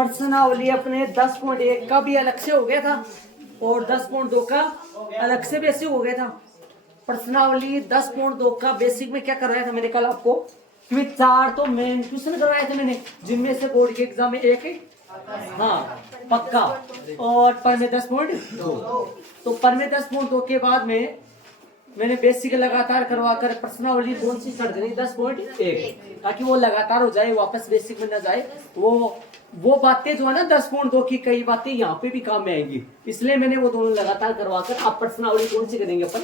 प्रश्नावली अपने 10.1 का भी अलग से हो गया था और 10.2 का अलग से बेसिक हो गया था। प्रश्नावली 10.2 का बेसिक में क्या कराया था मैंने कल आपको, क्योंकि 4 तो मेन क्वेश्चन करवाए थे मैंने, जिनमें से बोर्ड के एग्जाम में एक हाँ पक्का, और पर में 10.2। तो पर में 10.2 के बाद में मैंने बेसिक लगातार करवाकर प्रश्नावली कौन सी कर देनी 10.1, ताकि वो लगातार हो जाए, वापस बेसिक में न जाए। वो बातें जो है ना 10.2 की कई बातें यहाँ पे भी काम में आएंगी, इसलिए मैंने वो दोनों लगातार करवाकर आप प्रश्नावली कौन सी करेंगे अपन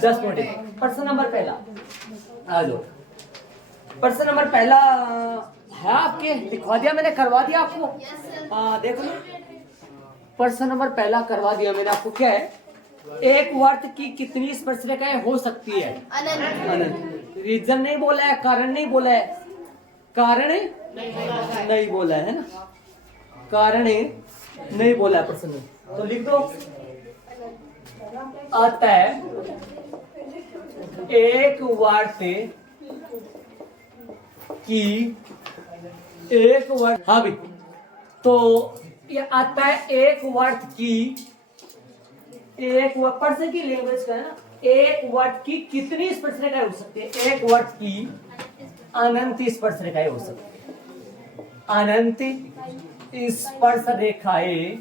10.1। प्रश्न नंबर पहला आ जाओ। प्रश्न नंबर पहला है आपके, लिखवा दिया मैंने, करवा दिया आपको। देखो ना, प्रश्न नंबर पहला करवा दिया मैंने आपको। क्या है, एक वर्त की कितनी स्पर्श रेखाएं हो सकती है? अनंत। रीजन नहीं बोला है, कारण नहीं बोला है, कारण नहीं बोला है ना, कारण नहीं बोला है प्रश्न में, तो लिख दो। अतः एक वर्त की हाँ भी, तो ये अतः एक वर्त की एक पर्सन की लैंग्वेज का है ना, एक वर्त की कितनी स्पर्श रेखाएं हो सकती है? एक वर्त की अनंत स्पर्श रेखाएं हो सकती है। अनंत स्पर्श रेखाएं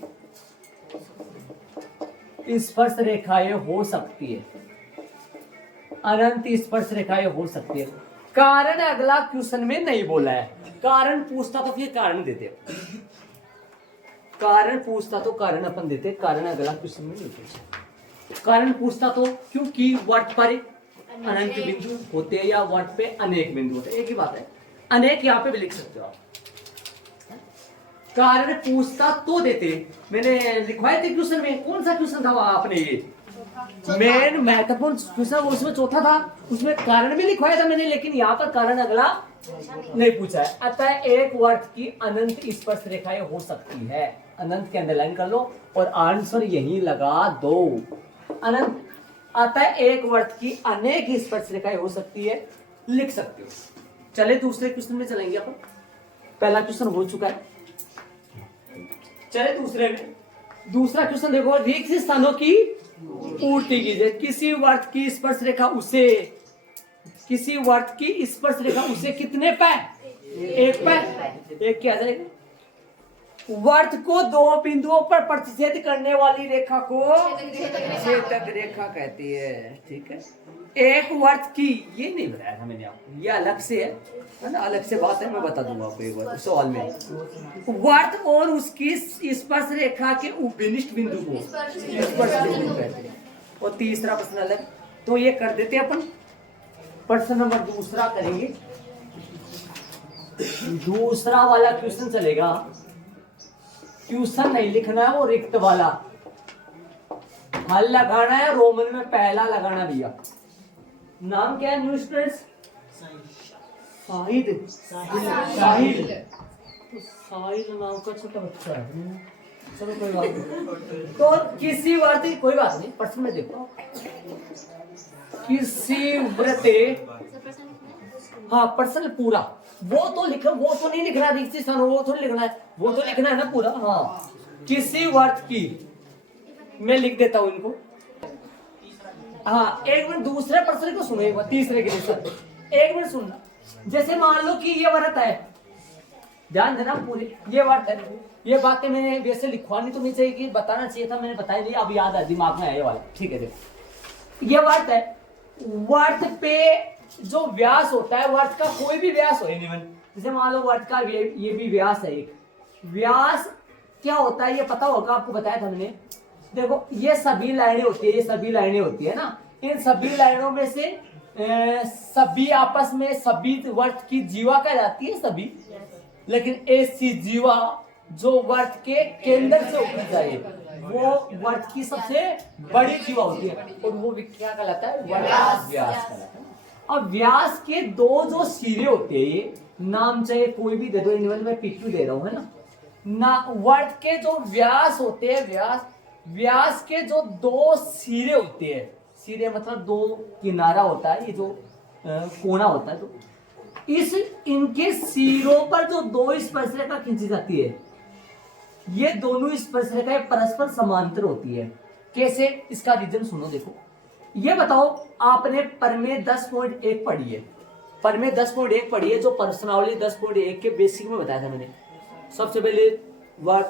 हो सकती है, अनंत स्पर्श रेखाएं हो सकती है। कारण अगला क्वेश्चन में नहीं बोला है, कारण पूछता तो फिर कारण देते, कारण पूछता तो कारण अपन देते, कारण अगला क्वेश्चन में नहीं पूछा। कारण पूछता तो क्योंकि वर्त पर अनंत बिंदु होते हैं या वर्त पे अनेक बिंदु होते हैं, एक ही बात है, अनेक यहाँ पे भी लिख सकते हो आप। कारण पूछता तो देते, मैंने लिखवाए थे क्वेश्चन में, कौन सा क्वेश्चन था वहां आपने, ये मेन महत्वपूर्ण क्वेश्चन उसमें चौथा था, उसमें कारण भी लिखवाया था मैंने, लेकिन यहाँ पर कारण अगला नहीं पूछा है। अतः एक वर्त की अनंत स्पर्श रेखाएं हो सकती है, अनंत के अंडरलाइन कर लो और आंसर यहीं लगा दो। अनंत, अतः एक वर्त की अनेक स्पर्श रेखाएं हो सकती है, लिख सकते हो। चले दूसरे क्वेश्चन में चलेंगे अपन, पहला क्वेश्चन हो चुका है, चले दूसरे में। दूसरा क्वेश्चन देखो, रिक्त स्थानों की पूर्ति कीजिए। किसी वर्त की स्पर्श रेखा उसे, किसी वर्त की स्पर्श रेखा उसे कितने पै? एक पै। एक क्या जाएगा? वर्त को दो बिंदुओं पर प्रतिच्छेद करने वाली रेखा को छेदक रेखा कहती है, ठीक है। एक वर्त की, ये नहीं बताया था मैंने आपको, ये अलग से है ना, अलग से बात है, मैं बता दूंगा आपको एक बार सवाल में। वर्त और उसकी स्पर्श रेखा के उपविष्ट बिंदु को स्पर्श बिंदु कहते हैं। और तीसरा प्रश्न अलग, तो ये कर देते अपन। प्रश्न नंबर दूसरा करेंगे, दूसरा वाला क्वेश्चन चलेगा, क्वेश्चन नहीं लिखना है, वो रिक्त वाला हल लगाना है, रोमन में पहला लगाना दिया। नाम क्या है न्यू स्टूडेंट्स? शाहिद। शाहिद, तो शाहिद नाम का छोटा बच्चा है, चलो कोई बात नहीं। तो किसी वर्त, कोई बात नहीं, प्रश्न में देखो, किसी व्रते, हाँ प्रश्न पूरा, वो तो लिखो, वो तो नहीं लिखना रिक्त स्थान, वो तो लिखना है, वो तो लिखना है ना पूरा। हाँ, किसी वर्त की, मैं लिख देता हूं इनको। हाँ एक मिनट, दूसरे प्रश्न को सुनो एक बार, तीसरे के लिए सर एक मिनट सुनना। जैसे मान लो कि ये वर्त है, ध्यान देना पूरे, ये वर्त है, ये बातें मैंने वैसे लिखवानी तो नहीं चाहिए, कि बताना चाहिए था, मैंने बताया नहीं, अब याद है दिमाग में आया वाला, ठीक है। देखो ये वर्त है, वर्त पे जो व्यास होता है, वर्त का कोई भी व्यास हो, जैसे मान लो वर्त का ये भी व्यास है, एक व्यास क्या होता है ये पता होगा आपको, बताया था मैंने। देखो ये सभी लाइनें होती है, ये सभी लाइनें होती है ना, इन सभी लाइनों में से सभी आपस में, सभी वर्त की जीवा कहलाती है सभी, लेकिन ऐसी जीवा जो वर्त के केंद्र से उठ जाए वो वर्त की सबसे बड़ी जीवा होती है, और वो क्या कहलाता है? व्यास कहलाता है। अब व्यास के दो जो सिरे होते हैं, ये नाम चाहे कोई भी दे दो, इनमें मैं पिक्चू दे रहा हूं, है ना, वर्त के जो व्यास होते हैं, व्यास के जो दो सिरे होते हैं, सिरे मतलब दो किनारा होता है, ये जो कोना होता है, तो इनके सिरों पर जो दो स्पर्श रेखा खींची जाती है, ये दोनों स्पर्श रेखाएं परस्पर समांतर होती है। कैसे? इसका रीजन सुनो। देखो, ये बताओ, आपने परमेय 10.1 पढ़ी है, परमेय 10.1 पढ़ी है, जो प्रश्नावली 10.1 के बेसिक में बताया था मैंने। सबसे पहले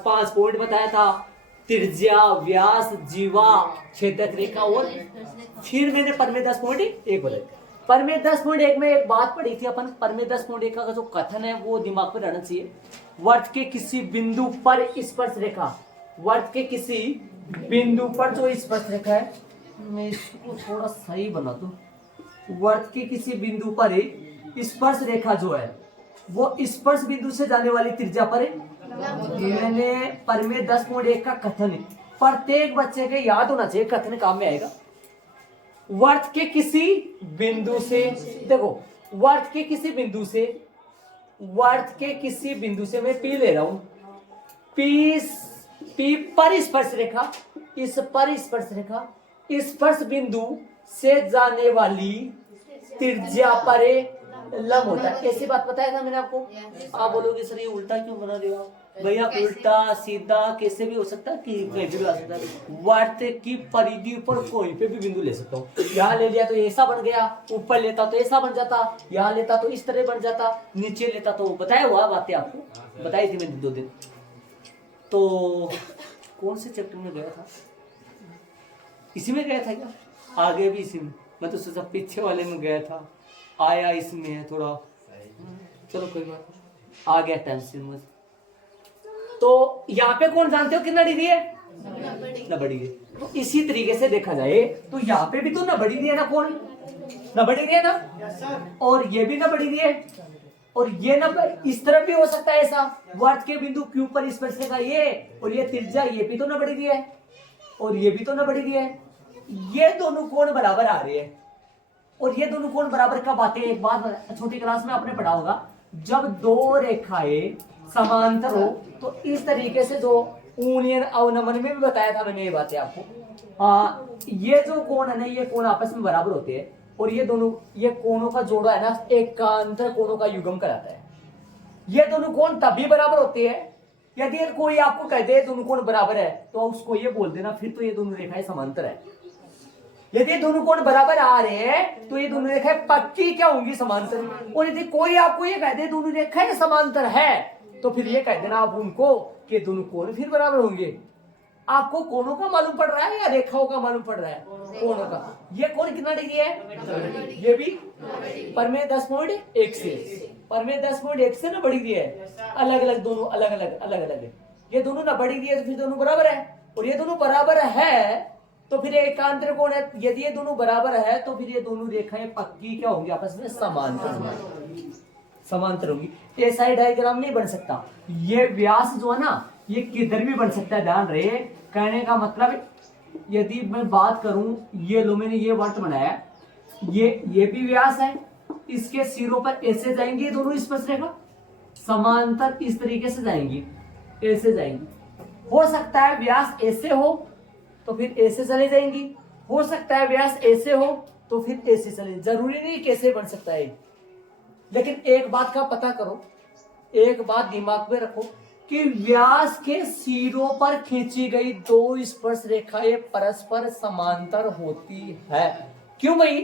5 पॉइंट बताया था, त्रिज्या, व्यास, जीवा, छेदक रेखा, और फिर मैंने परमेय 10.1 बताया। परमेय 10.1 में एक बात पढ़ी थी अपन, परमेय 10.1 का जो कथन है वो दिमाग में रहना चाहिए। वर्त के किसी बिंदु पर स्पर्श रेखा, वर्त के किसी बिंदु पर जो स्पर्श रेखा है, मैं इसको थोड़ा सही बना दूं, वर्त के किसी बिंदु पर स्पर्श रेखा जो है वो स्पर्श बिंदु से जाने वाली त्रिज्या पर मैंने परमेय 10.1 का कथन है, प्रत्येक बच्चे के याद होना चाहिए, कथन काम में आएगा। वर्त के किसी बिंदु से, देखो, वर्त के किसी बिंदु से, वर्त के किसी बिंदु से मैं पी ले रहा हूं, पी पर स्पर्श रेखा, इस पर स्पर्श रेखा स्पर्श बिंदु से जाने वाली त्रिज्या पर लंब होता है। ऐसी बात बताया था मैंने आपको। आप बोलोगे सर ये उल्टा क्यों बना रहे हो आप? भैया उल्टा सीधा कैसे भी हो सकता है, कि कहीं भी आ सकता है। वर्त की परिधि पर कोई पे भी बिंदु ले सकता हूँ। यहाँ ले लिया तो ऐसा बन गया, ऊपर लेता तो ऐसा बन जाता, यहाँ लेता तो इस तरह बन जाता, नीचे लेता तो, बताया हुआ बातें आपको बताई थी मैंने 2 दिन। तो कौन से चैप्टर में गया था? इसी में गया था क्या? आगे भी इसी में? मैं तो सोचा पीछे वाले में गया था, आया इसमें है थोड़ा, चलो कोई बात नहीं, आ गया टेंशन में। तो यहाँ पे कौन जानते हो कितना डिग्री है? नब्बे डिग्री। तो इसी तरीके से देखा जाए तो यहाँ पे भी तो नब्बे डिग्री है ना, कौन 90 डिग्री है ना, और ये भी 90 डिग्री है, और ये 90 इस तरफ भी हो सकता है ऐसा, वर्त के बिंदु क्यू पर स्पर्श रेखा ये, और ये त्रिज्या ये भी तो 90 डिग्री है, और ये भी तो 90 डिग्री है। ये दोनों कोण बराबर आ रहे हैं, और ये दोनों कोण बराबर कब आते हैं? एक बात छोटी क्लास में आपने पढ़ा होगा, जब 2 रेखाएं समांतर हो तो इस तरीके से, जो यूनियन अवनमन में भी बताया था मैंने ये बातें आपको। ये जो कोण है ना, ये कोण आपस में बराबर होते हैं, और ये दोनों, ये कोणों का जोड़ा है ना, एकांतर कोणों का युग्म कहलाता है। ये दोनों कोण तभी बराबर होते हैं यदि कोई आपको कह दे दोनों कोण बराबर है, तो उसको ये बोल देना फिर तो ये दोनों रेखाएं समांतर है। यदि दोनों कोण बराबर आ रहे हैं तो ये दोनों रेखाएं पक्की क्या होंगी? समांतर। और यदि कोई आपको ये कह दे दोनों रेखाएं समांतर है, तो फिर ये कह देना आप उनको कि दोनों कोण फिर बराबर होंगे। आपको कोणों का मालूम पड़ रहा है या रेखाओं का मालूम पड़ रहा है? कोणों का। ये कोण कितना डिग्री है? ये भी परमेय 10.1 से, परमेय 10.1 से 90 डिग्री है। अलग अलग दोनों, अलग अलग है। ये दोनों 90 डिग्री है तो फिर दोनों बराबर है, और ये दोनों बराबर है तो फिर एकांतर कोण है। यदि ये दोनों बराबर है तो फिर ये दोनों रेखाएं पक्की क्या होंगी? आपस में समांतर होंगी। ऐसा ही डायग्राम नहीं बन सकता। ये व्यास जो है ना, ये किधर भी बन सकता है, ध्यान रहे। कहने का मतलब, यदि मैं बात करूं, ये लो मैंने ये वर्त बनाया, ये भी व्यास है, इसके सिरों पर ऐसे जाएंगी दोनों स्पर्श रेखा, समांतर इस तरीके से जाएंगी, ऐसे जाएंगी। हो सकता है व्यास ऐसे हो तो फिर ऐसे चले जाएंगी, हो सकता है व्यास ऐसे हो तो फिर ऐसे चले, जरूरी नहीं कैसे बन सकता है। लेकिन एक बात का पता करो, एक बात दिमाग में रखो कि व्यास के सिरों पर खींची गई 2 स्पर्श रेखाएं परस्पर समांतर होती है। क्यों भाई?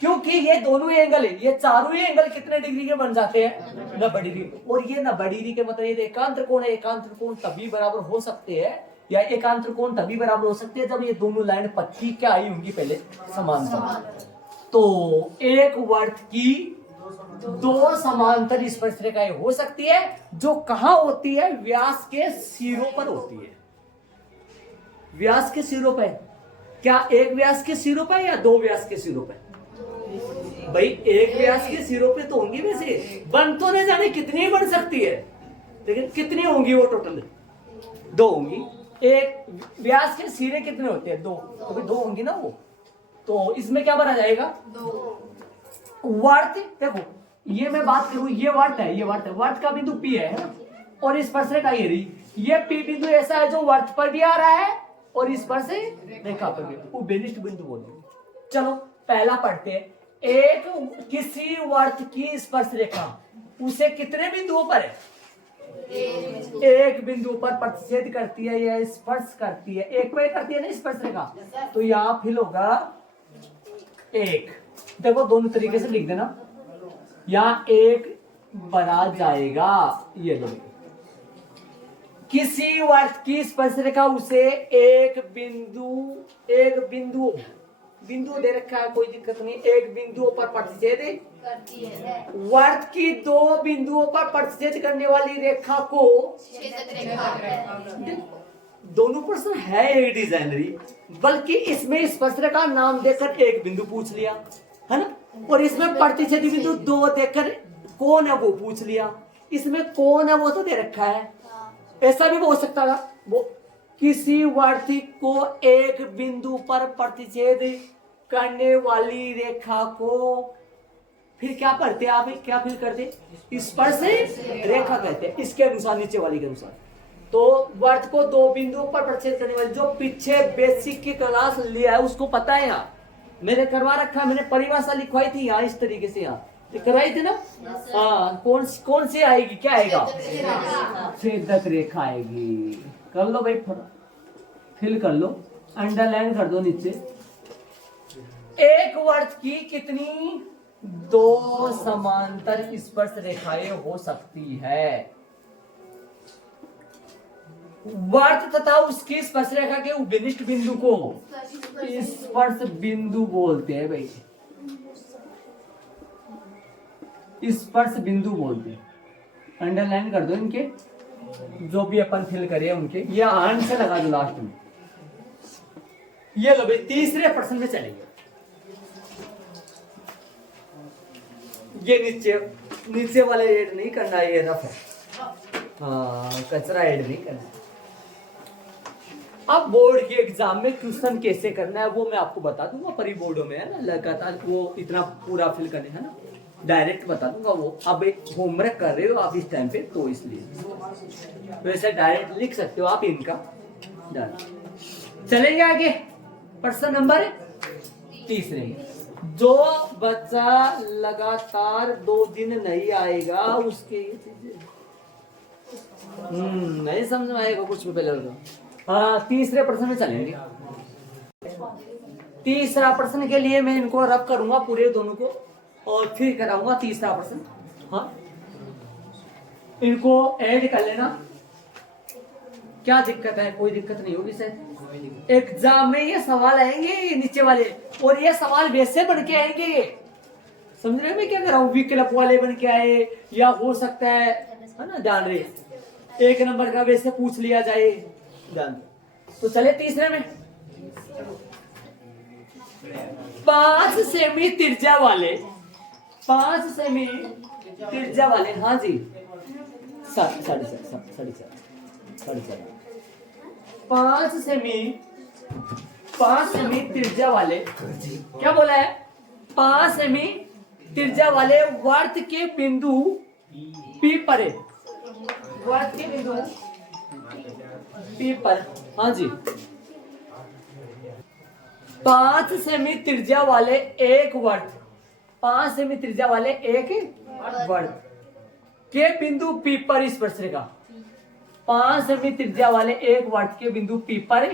क्योंकि ये दोनों एंगल है, ये चारों ही एंगल कितने डिग्री के बन जाते हैं? 90 डिग्री। और ये 90 डिग्री के मतलब ये एकांतर कोण है। एकांतर कोण तभी बराबर हो सकते हैं, या एकांतर कोण तभी बराबर हो सकते हैं जब ये दोनों लाइन पक्की क्या आई होंगी? पहले समांतर। तो एक वर्त की 2 समांतर स्पर्श रेखाएं हो सकती है, जो कहां होती है? व्यास के सिरों पर होती है। व्यास के सिरों पर। क्या एक व्यास के सिरों पर या 2 व्यास के सिरों पर? भाई एक व्यास के सिरों पे तो होंगी, वैसे बन तो नहीं जाने कितनी बन सकती है, लेकिन कितनी होंगी वो टोटल? 2 होंगी। एक व्यास के सिरे कितने होते हैं? 2, तो भी 2 होंगी ना वो। तो इसमें क्या बना जाएगा? 2 वर्त। देखो ये मैं बात करूं, ये वर्त है, ये वर्त है, वर्त का बिंदु P है ना, और इस पर से का ये रही, ये P बिंदु ऐसा है जो वर्त पर भी आ रहा है और इस पर से रेखा पर भी, वो बेनिष्ठ बिंदु बोलते। चलो पहला पढ़ते हैं। एक किसी वर्त की स्पर्श रेखा उसे कितने बिंदुओं पर है? एक बिंदु पर प्रतिच्छेद करती है या स्पर्श करती है, एक पे करती है ना स्पर्श रेखा, तो यहाँ फिल होगा एक। देखो दोनों तरीके से लिख देना, यहाँ एक बना जाएगा, ये लो किसी वर्त की स्पर्श रेखा उसे एक बिंदु दे रखा है, कोई दिक्कत नहीं, एक बिंदु पर प्रतिच्छेद करती है। वर्त की दो बिंदुओं पर प्रतिच्छेद करने वाली रेखा को छेदक रेखा। दोनों प्रश्न है एक डिजाइनरी, बल्कि इसमें स्पर्श रेखा नाम देकर एक बिंदु पूछ लिया है ना, और इसमें प्रतिच्छेद बिंदु दो देकर कौन है वो पूछ लिया। इसमें कौन है वो तो दे रखा है, ऐसा भी हो सकता था, वो किसी वर्ती को एक बिंदु पर प्रतिच्छेद करने वाली रेखा को फिर क्या पढ़ते आप, क्या फिर करते, स्पर्श रेखा कहते हैं, इसके अनुसार नीचे वाली के अनुसार। तो वर्त को दो बिंदुओं पर प्रतिच्छेद करने वाली, जो पीछे बेसिक की क्लास लिया है उसको पता है, यहाँ मैंने करवा रखा है, मैंने परिभाषा लिखवाई थी यहाँ इस तरीके से, यहाँ करवाई थी ना। हाँ, कौन सी आएगी, क्या आएगा, छेदक रेखा आएगी। कर लो भाई, फिल कर लो, अंडरलाइन कर दो नीचे। एक वर्त की कितनी, दो समांतर स्पर्श रेखाएं हो सकती है। वर्त तथा उसकी स्पर्श रेखा के उपनिष्ठ बिंदु को स्पर्श बिंदु बोलते हैं भाई, स्पर्श बिंदु बोलते हैं। अंडरलाइन कर दो इनके, जो भी अपन फिल करे उनके, ये आन से लगा दो लास्ट में। ये लो भाई, तीसरे प्रश्न में चलेंगे। ये नीचे वाले ऐड नहीं करना, ये रफ है, हाँ कचरा ऐड नहीं करना। अब बोर्ड के एग्जाम में क्वेश्चन कैसे करना है वो मैं आपको बता दूंगा, परी बोर्डों में है ना, लगातार वो इतना पूरा फिल करने है ना, डायरेक्ट बता दूंगा वो। अब एक होमवर्क कर रहे हो आप इस टाइम पे, तो इसलिए वैसे डायरेक्ट लिख सकते हो आप इनका। चलेंगे आगे, प्रश्न नंबर तीसरे में। जो बच्चा लगातार 2 दिन नहीं आएगा उसके ये चीजें नहीं समझ में आएगा कुछ भी पहले। हाँ, तीसरे प्रश्न में चलेंगे। तीसरा प्रश्न के लिए मैं इनको रब करूंगा पूरे दोनों को, और फिर कराऊंगा तीसरा प्रश्न। हाँ, इनको ऐड कर लेना, क्या दिक्कत है, कोई दिक्कत नहीं होगी सर। एग्जाम में ये सवाल आएंगे नीचे वाले, और ये सवाल वैसे बन के आएंगे, ये समझ रहे हो मैं क्या कर रहा हूँ, विकल्प वाले बन के आए, या हो सकता है ना, जान रहे, 1 नंबर का वैसे पूछ लिया जाए, जान। तो चले तीसरे में, 5 सेमी त्रिज्या वाले, 5 सेमी त्रिज्या वाले, हाँ जी, 4.5 5 सेमी त्रिज्या वाले, क्या बोला है, 5 सेमी त्रिज्या वाले वर्त के बिंदु P पर, वर्त के बिंदु P पर, हाँ जी, 5 सेमी त्रिज्या वाले एक वर्त, 5 सेमी त्रिज्या वाले एक वर्त के बिंदु P पर स्पर्श रेखा, 5 सेमी त्रिज्या वाले एक वर्त के बिंदु P पर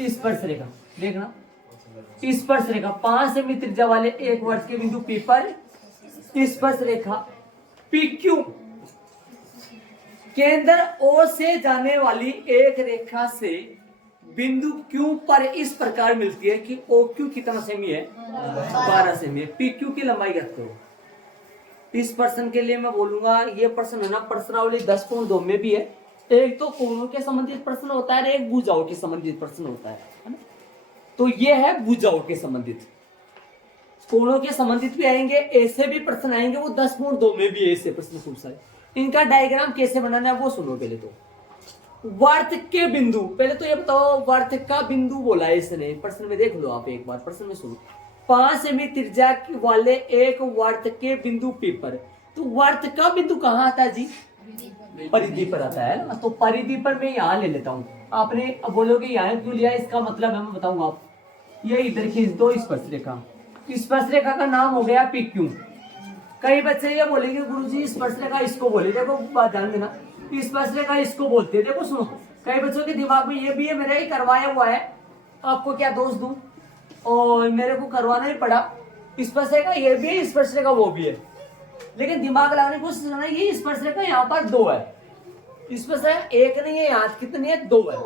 स्पर्श रेखा, देखना स्पर्श रेखा, 5 सेमी त्रिज्या वाले एक वर्त के बिंदु P पर स्पर्श रेखा PQ केंद्र O से जाने वाली एक रेखा से बिंदु Q पर इस प्रकार मिलती है कि OQ कितना सेमी है, 12 सेमी है। PQ की लंबाई ज्ञात करो। इस प्रश्न के लिए मैं बोलूंगा, ये प्रश्न है ना, प्रश्नावली 10.2 में भी है। एक तो कोणों के संबंधित प्रश्न होता है, एक भुजाओं के संबंधित प्रश्न होता है ना? तो ये है भुजाओं के संबंधित, कोणों के संबंधित भी आएंगे, ऐसे भी प्रश्न आएंगे, वो 10.2 में भी ऐसे प्रश्न खूब सारे। इनका डायग्राम कैसे बनाना है वो सुनो पहले। तो वर्त के बिंदु, पहले तो ये बताओ वर्त का बिंदु बोला है इसने, प्रश्न में देख लो आप एक बार, प्रश्न में सुनो। 5 सेमी त्रिज्या वाले एक वर्त के बिंदु P पर, तो वर्त का बिंदु कहाँ आता है जी, परिधि पर आता है ना। तो परिधि पर मैं यहाँ ले लेता हूँ, आपने अब बोलोगे यहाँ क्यों लिया, इसका मतलब है मैं बताऊंगा आप, ये इधर खींच दो स्पर्श रेखा, स्पर्श रेखा का नाम हो गया PQ। कई बच्चे ये बोलेंगे गुरुजी स्पर्श रेखा इसको बोले, देखो बात ध्यान देना, स्पर्श रेखा इसको बोलते हैं। देखो सुनो, कई बच्चों के दिमाग में ये भी है मेरा ही करवाया हुआ है, आपको क्या दोष दूं, और मेरे को करवाना ही पड़ा। स्पर्श रेखा ये भी है, स्पर्श रेखा वो भी है, लेकिन दिमाग लगाने की कोशिश करना, ये स्पर्श रेखा यहाँ पर 2 है, स्पर्श रेखा एक नहीं है, यहाँ कितनी है, 2 है।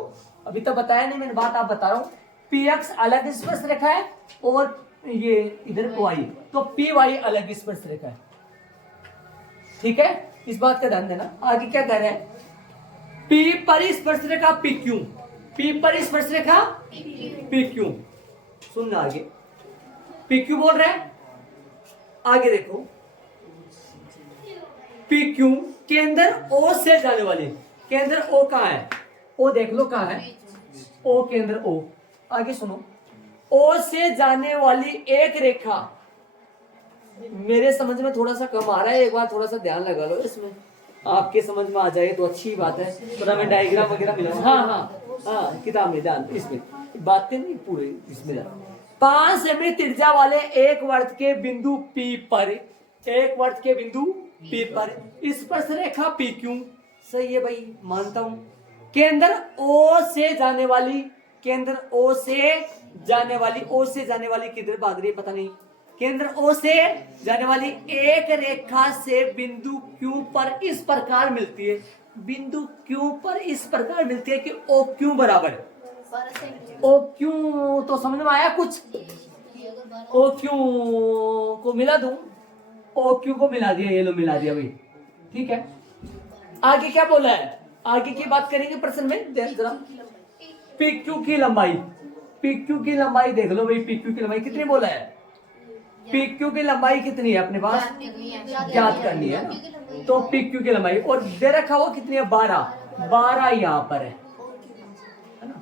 अभी तो बताया नहीं मैंने, बात आप बता रहा हूँ। पी एक्स अलग स्पर्श रेखा है और ये इधर वाई, तो पी वाई अलग स्पर्श रेखा है। ठीक है, इस बात का ध्यान देना। आगे क्या कह रहे हैं, पी पर स्पर्श रेखा पी क्यू, पी पर स्पर्श रेखा पी क्यू, सुनना आगे, पी क्यू बोल रहे हैं। आगे देखो, पी क्यू केंद्र ओ से जाने वाली, केंद्र ओ कहां है, ओ देख लो कहां है, ओ केंद्र ओ। आगे सुनो, ओ से जाने वाली एक रेखा, मेरे समझ में थोड़ा सा कम आ रहा है, एक बार थोड़ा सा ध्यान लगा लो इसमें, आपके समझ में आ जाए तो अच्छी बात है। थोड़ा मैं डायग्राम वगैरह मिला, हाँ किताब में ध्यान, इसमें बातें नहीं पूरे इसमें। 5 सेमी त्रिज्या वाले एक वर्त के बिंदु P पर, एक वर्त के बिंदु P पर स्पर्श रेखा पी क्यू, सही है भाई, मानता हूं। केंद्र O से जाने वाली, केंद्र O से जाने वाली, O से जाने वाली किधर भाग रही है पता नहीं, केंद्र O से जाने वाली एक रेखा से बिंदु Q पर इस प्रकार मिलती है, बिंदु Q पर इस प्रकार मिलती है कि OQ बराबर, OQ तो समझ में आया कुछ, OQ को मिला दूं, OQ को मिला दिया, ये लो मिला दिया भाई, ठीक है। आगे क्या बोला है, आगे की बात करेंगे प्रश्न में, देख जरा, PQ की लंबाई, PQ की लंबाई देख लो भाई, PQ की लंबाई कितनी बोला है, PQ की लंबाई कितनी है अपने पास, ज्ञात करनी है ना, तो PQ की लंबाई, और दे रखा हुआ कितनी है, 12 यहाँ पर है ना।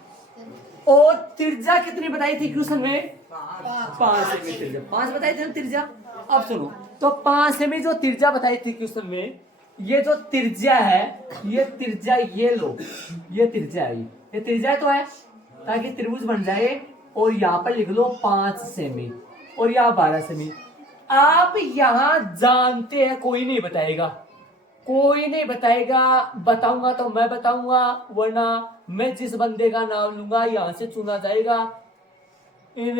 और त्रिज्या कितनी बताई थी क्वेश्चन में, 5 सेमी त्रिज्या, 5 बताई थी ना त्रिज्या। अब सुनो, तो 5 सेमी जो त्रिज्या बताई थी क्वेश्चन में, ये जो त्रिज्या है, ये त्रिज्या, ये लो, ये त्रिज्या है, ये त्रिज्या तो है, ताकि त्रिभुज बन जाए, और यहाँ पर लिख लो 5 सेमी और यहाँ 12 सेमी। आप यहाँ जानते हैं, कोई नहीं बताएगा, कोई नहीं बताएगा, बताऊंगा तो मैं बताऊंगा, वरना मैं जिस बंदे का नाम लूंगा यहाँ से चुना जाएगा। इन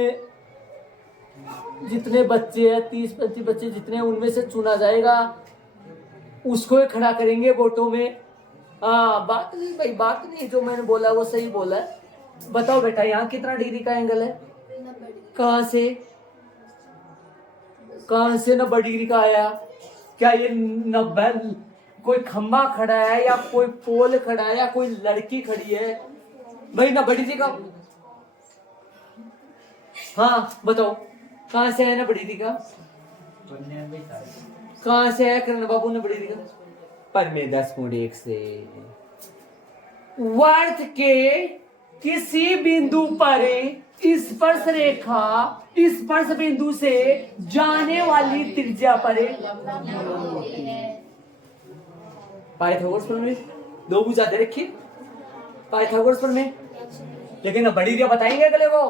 जितने बच्चे हैं, 30-35 बच्चे जितने, उनमें से चुना जाएगा, उसको ही खड़ा करेंगे वोटों में। हाँ बात नहीं भाई, बात नहीं, जो मैंने बोला वो सही बोला है। बताओ बेटा, यहाँ कितना डिग्री का एंगल है, कहां से 90 डिग्री का आया, क्या ये 90, कोई खंबा खड़ा है या कोई पोल खड़ा है या कोई लड़की खड़ी है भाई, 90 डिग्री का, हाँ बताओ कहां से है 90 डिग्री का, कहां से है करण बाबू 90 डिग्री का, पर में 10.1 से वर्त के किसी बिंदु पर स्पर्श रेखा स्पर्श बिंदु से जाने वाली त्रिज्या पर, पाइथागोरस प्रमेय 2 भुजा दे रखी पाइथागोरस प्रमेय, लेकिन अब बड़ी दिया बताएंगे अगले को,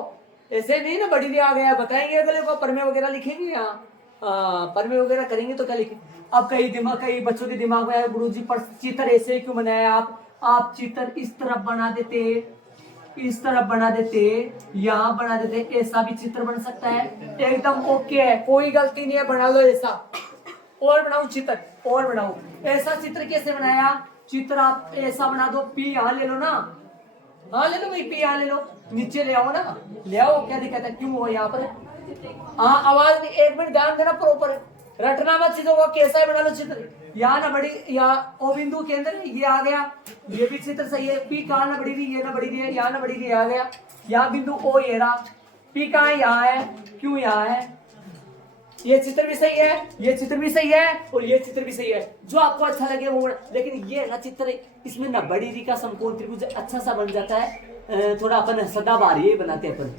ऐसे नहीं ना बड़ी दिया आ गया बताएंगे अगले को, प्रमेय वगैरह लिखेंगे यहाँ, प्रमेय वगैरह करेंगे तो क्या लिखें। अब कई बच्चों के दिमाग में आया, गुरुजी पर चित्र ऐसे क्यों बनाया आप चित्र इस तरफ बना देते, इस तरफ बना देते, यहाँ बना देते, ऐसा भी चित्र बन सकता है, एकदम ओके है, कोई गलती नहीं है, बना लो ऐसा, और बनाओ चित्र, और बनाओ ऐसा चित्र। कैसे बनाया चित्र, आप ऐसा बना दो, पी यहाँ ले लो ना, हाँ ले लो भाई, पी यहाँ ले लो, नीचे ले आओ ना, ले आओ, क्या दिक्कत है, क्यों हो यहाँ पर, हाँ आवाज नहीं, 1 मिनट ध्यान देना, प्रॉपर रटना मत चीजों को, कैसा बना लो चित्र, यहाँ ना बड़ी, यहाँ ओ बिंदु केंद्र ये आ गया, ये भी चित्र सही है, पी कहाँ ना बड़ी रही, ये ना बड़ी रही है, यहाँ ना बड़ी रही आ गया, यहाँ बिंदु ओ ये रहा, पी कहाँ यहाँ है, क्यों यहाँ है, ये चित्र भी सही है, ये चित्र भी सही है, और ये चित्र भी सही है, जो आपको अच्छा लगे वो, लेकिन ये ना चित्र, इसमें ना बड़ी री का समकोण त्रिभुज अच्छा सा बन जाता है, थोड़ा अपन सदाबहार ये बनाते हैं अपन।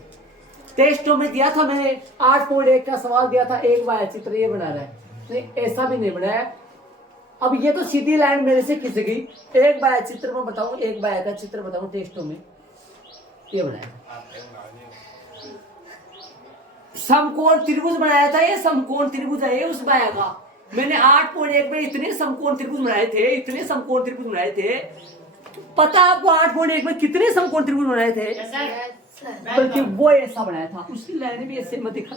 टेस्टों में दिया था मैंने 8.1 का सवाल दिया था, एक बार चित्र ये बना रहा है, नहीं ऐसा भी नहीं बनाया। अब ये तो सीधी लाइन मेरे से खिंच गई, एक बार चित्र में बताऊं, एक बार का चित्र बताऊं टेस्टों में, ये बनाया समकोण त्रिभुज बनाया था, ये समकोण त्रिभुज है ये उस बाया का, मैंने 8.1 में इतने समकोण त्रिभुज बनाए थे, इतने समकोण त्रिभुज बनाए थे। पता आपको 8.1 में कितने समकोण त्रिभुज बनाए थे? बल्कि वो ऐसा बनाया था, उसकी लाइनें भी ऐसे मत दिखा,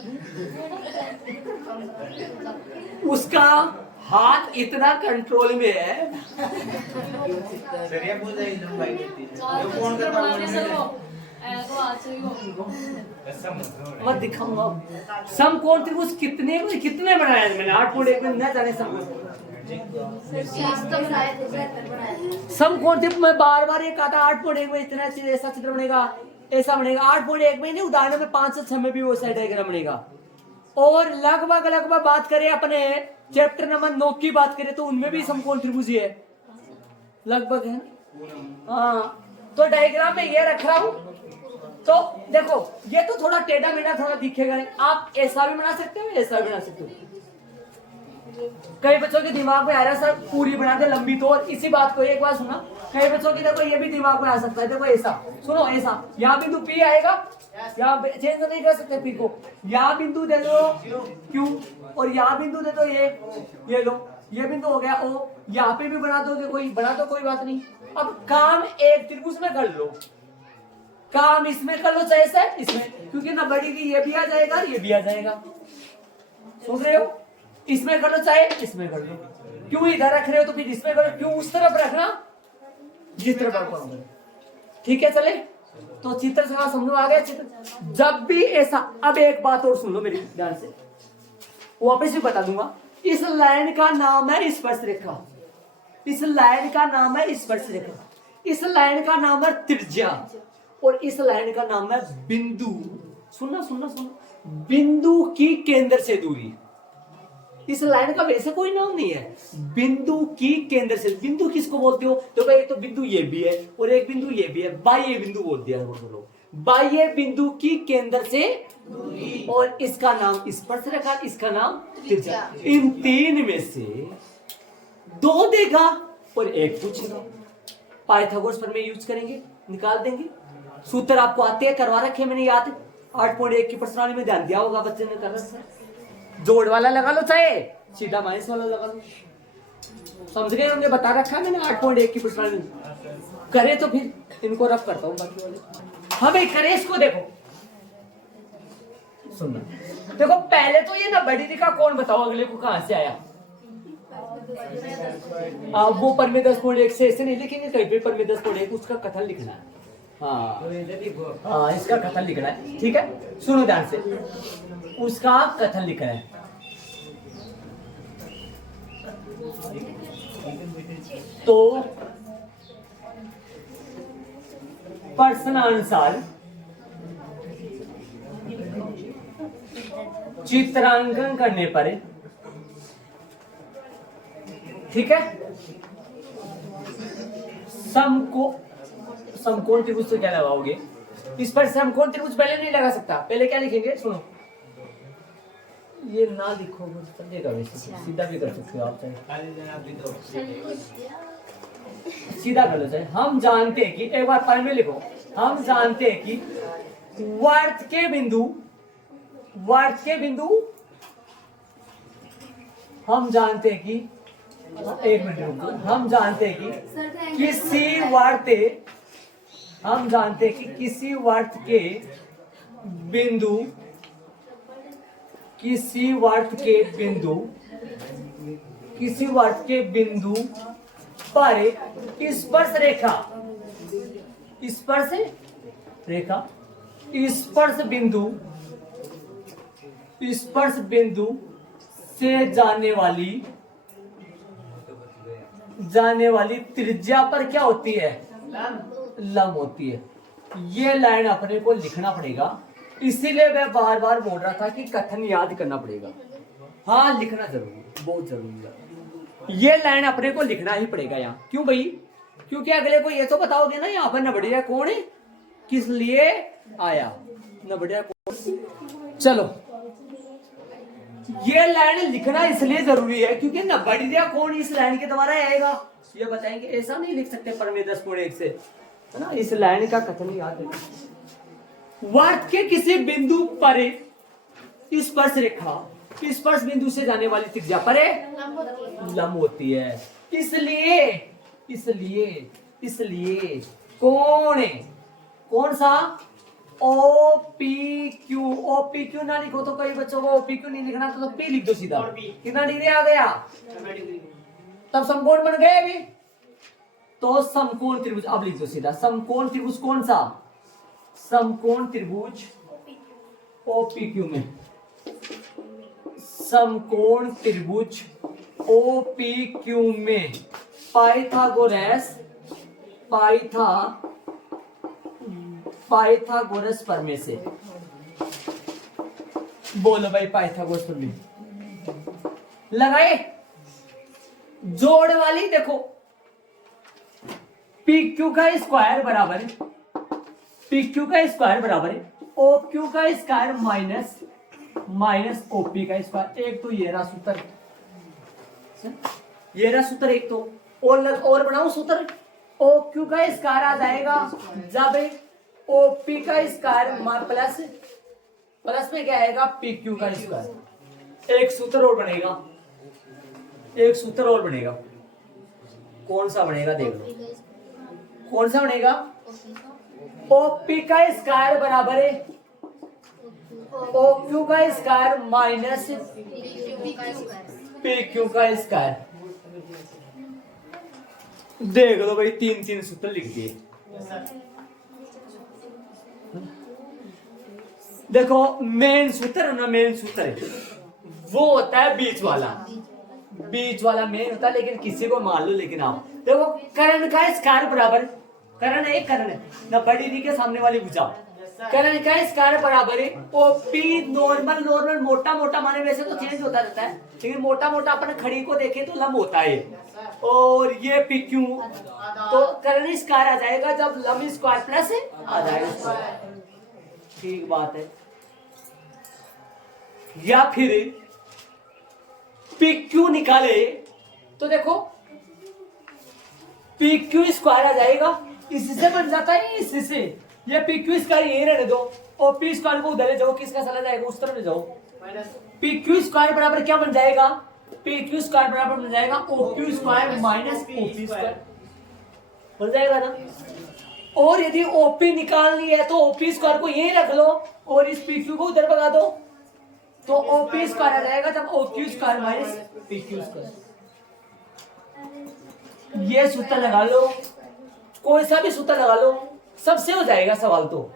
उसका हाथ इतना कंट्रोल में है। मत दिखाऊंगा। समकोण त्रिभुज कितने कितने बनाए मैंने? 8.1 में न जाने समकोण त्रिभुज में बार बार ये कहा था 8.1 में इतना ऐसा चित्र बनेगा, ऐसा बनेगा। 8.1 में नहीं, उदाहरण में 5 से 6 में भी वो साइड डायग्राम बनेगा। और लगभग बात करें अपने चैप्टर नंबर 9 की बात करें तो उनमें भी समकोण त्रिभुज है, लगभग है ना। हाँ, तो डायग्राम में ये रख रहा हूं। तो देखो ये तो थोड़ा टेढ़ा मेढ़ा थोड़ा दिखेगा, आप ऐसा भी बना सकते हो, ऐसा भी बना सकते हो। कई बच्चों के दिमाग में आ रहा है सर पूरी बना दे लंबी, तो इसी बात को एक बार सुना। कई बच्चों की देखो ये भी दिमाग में आ सकता है, देखो ऐसा सुनो, ऐसा यहाँ बिंदु P आएगा, यहाँ चेंज नहीं कर सकते P को। यहाँ बिंदु दे दो Q और यहाँ बिंदु दे दो ये लो, ये बिंदु हो गया O। यहाँ पे भी बना दोगे, कोई बना दो, कोई बात नहीं। अब काम एक त्रिभुज में कर लो, काम इसमें कर लो चाहे से इसमें, क्योंकि ना बड़ी की ये भी आ जाएगा, ये भी आ जाएगा। सुन रहे हो? इसमें कर लो चाहे इसमें कर लो। क्यों इधर रख रहे हो तो फिर इसमें करो, क्यों उस तरफ रखना जिस तरफ करो। ठीक है चले, तो चित्र से समझो आ गया चित्र। जब भी ऐसा, अब एक बात और सुन लो मेरी ध्यान से, वापस भी बता दूंगा। इस लाइन का नाम है स्पर्श रेखा, इस लाइन का नाम है स्पर्श रेखा, इस लाइन का नाम है त्रिज्या, और इस लाइन का नाम है बिंदु। सुनना सुनना सुनना, बिंदु की केंद्र से दूरी। इस लाइन का वैसे कोई नाम नहीं है, बिंदु की केंद्र से। बिंदु किसको बोलते हो? तो भाई एक तो बिंदु ये भी है और एक बिंदु ये भी है, बाह्य बिंदु बोल दिया लोग। बाह्य बिंदु की केंद्र से दूरी, और इसका नाम स्पर्श रेखा, इसका नाम त्रिज्या। इन तीन में से 2 देगा और 1 पूछेगा। पाइथागोरस प्रमेय यूज करेंगे, निकाल देंगे। सूत्र आपको आते हैं, करवा रखे मैंने याद, 8.1 की प्रश्नावली में ध्यान दिया होगा बच्चे ने, कर रखा है। जोड़ वाला लगा लो चाहे सीधा माइनस वाला लगा लो, समझ गए होंगे, बता रखा है मैंने 8.1 की प्रश्नावली। करे तो फिर इनको रफ करता हूं बाकी वाले। हाँ भाई करे इसको, देखो सुनना, देखो पहले तो ये ना बड़ी रेखा कौन बताओ अगले को कहां से आया? वो परमे 10.1 से ऐसे नहीं लिखेंगे, कहीं पे परमे 10.1 उसका कथन लिखना है। हाँ इसका कथन लिखना है, ठीक है, सुनो ध्यान से, उसका कथन लिखना है। तो प्रश्नानुसार चित्रांकन करने पर, ठीक है, समकोण त्रिभुज से क्या लगाओगे? इस पर समकोण त्रिभुज पहले नहीं लगा सकता, पहले क्या लिखेंगे सुनो, ये ना लिखो चलेगा, वैसे सीधा भी कर सकते हो आप, सीधा कर लो चाहे। हम जानते हैं कि, एक बार पहले लिखो, हम जानते हैं कि वर्त के बिंदु हम जानते हैं कि, एक मिनट रुको, हम जानते हैं कि किसी वर्त के बिंदु पर स्पर्श बिंदु से जाने वाली त्रिज्या पर क्या होती है? लंब होती है। ये लाइन अपने को लिखना पड़ेगा, इसीलिए मैं बार बार बोल रहा था कि कथन याद करना पड़ेगा। हाँ लिखना जरूरी, बहुत जरूरी है। ये लाइन अपने को लिखना ही पड़ेगा यहाँ। क्यों भाई? क्योंकि अगले को ये तो बताओगे ना यहाँ पर नबड़िया कौन है, किस लिए आया, नबड़िया कौन। चलो ये लाइन लिखना इसलिए जरूरी है क्योंकि नबड़िया कौन इस लाइन के द्वारा आएगा, ये बताएंगे। ऐसा नहीं लिख सकते परमे 10.1 से, है ना। इस लाइन का कथन याद रखना। वर्त के किसी बिंदु पर स्पर्श रेखा स्पर्श बिंदु से जाने वाली त्रिज्या परे लंब होती है। इसलिए इसलिए इसलिए कौन सा OPQ, OPQ ना लिखो तो कई बच्चों को OPQ नहीं लिखना तो P लिख दो सीधा। कितना डिग्री आ गया? तब समकोण बन गए अभी। तो समकोण त्रिभुज अब लिख दो सीधा। समकोण त्रिभुज कौन सा? समकोण त्रिभुज OPQ में, समकोण त्रिभुज OPQ में पाइथागोरस प्रमेय से। बोलो भाई पाइथागोरस प्रमेय लगाए। जोड़ वाली देखो, PQ का स्क्वायर बराबर है OQ का स्क्वायर माइनस OP का स्क्वायर। एक तो ये रहा सूत्र, एक तो और बनाओ सूत्र। OQ का स्क्वायर आ जाएगा जब OP का स्क्वायर प्लस में क्या आएगा? PQ का स्क्वायर। एक सूत्र और बनेगा, कौन सा बनेगा देख लो। कौन सा बनेगा? OP का स्क्वायर बराबर है OQ का स्क्वायर माइनस PQ का स्क्वायर। देख लो भाई, तीन सूत्र लिख दिए। देखो मेन सूत्र वो होता है बीच वाला मेन होता है, लेकिन किसी को मान लो। लेकिन आप देखो कर्ण का स्क्वायर बराबर, कर्ण है ना, बड़ी री के सामने वाली भुजा। कर्ण का स्क्वायर बराबर है OP नॉर्मल मोटा माने वैसे तो चेंज होता रहता है, लेकिन मोटा अपन खड़ी को देखे तो लंब होता है। और ये PQ तो कर्ण स्क्वायर आ जाएगा जब लंब स्क्वायर प्लस आ जाएगा। ठीक बात है। या फिर PQ निकाले तो देखो PQ स्क्वायर आ जाएगा, इससे बन जाता है इससे। ये PQ स्क्वायर यही रहने दो, OP स्क्वायर को उधर ले जाओ, किसका चला जाएगा उस तरफ ले जाओ। PQ स्क्वायर बराबर क्या बन जाएगा? PQ स्क्वायर बराबर बन जाएगा OQ square minus OP square बन जाएगा ना। और यदि OP निकालनी है तो OP स्क्वायर को यही रख लो और इस PQ को उधर भगा दो, तो OP स्क्वायर आ जाएगा तब OQ square minus PQ square. ये सूत्र लगा लो, कोई सा भी सूत्र लगा लो, सबसे हो जाएगा सवाल तो।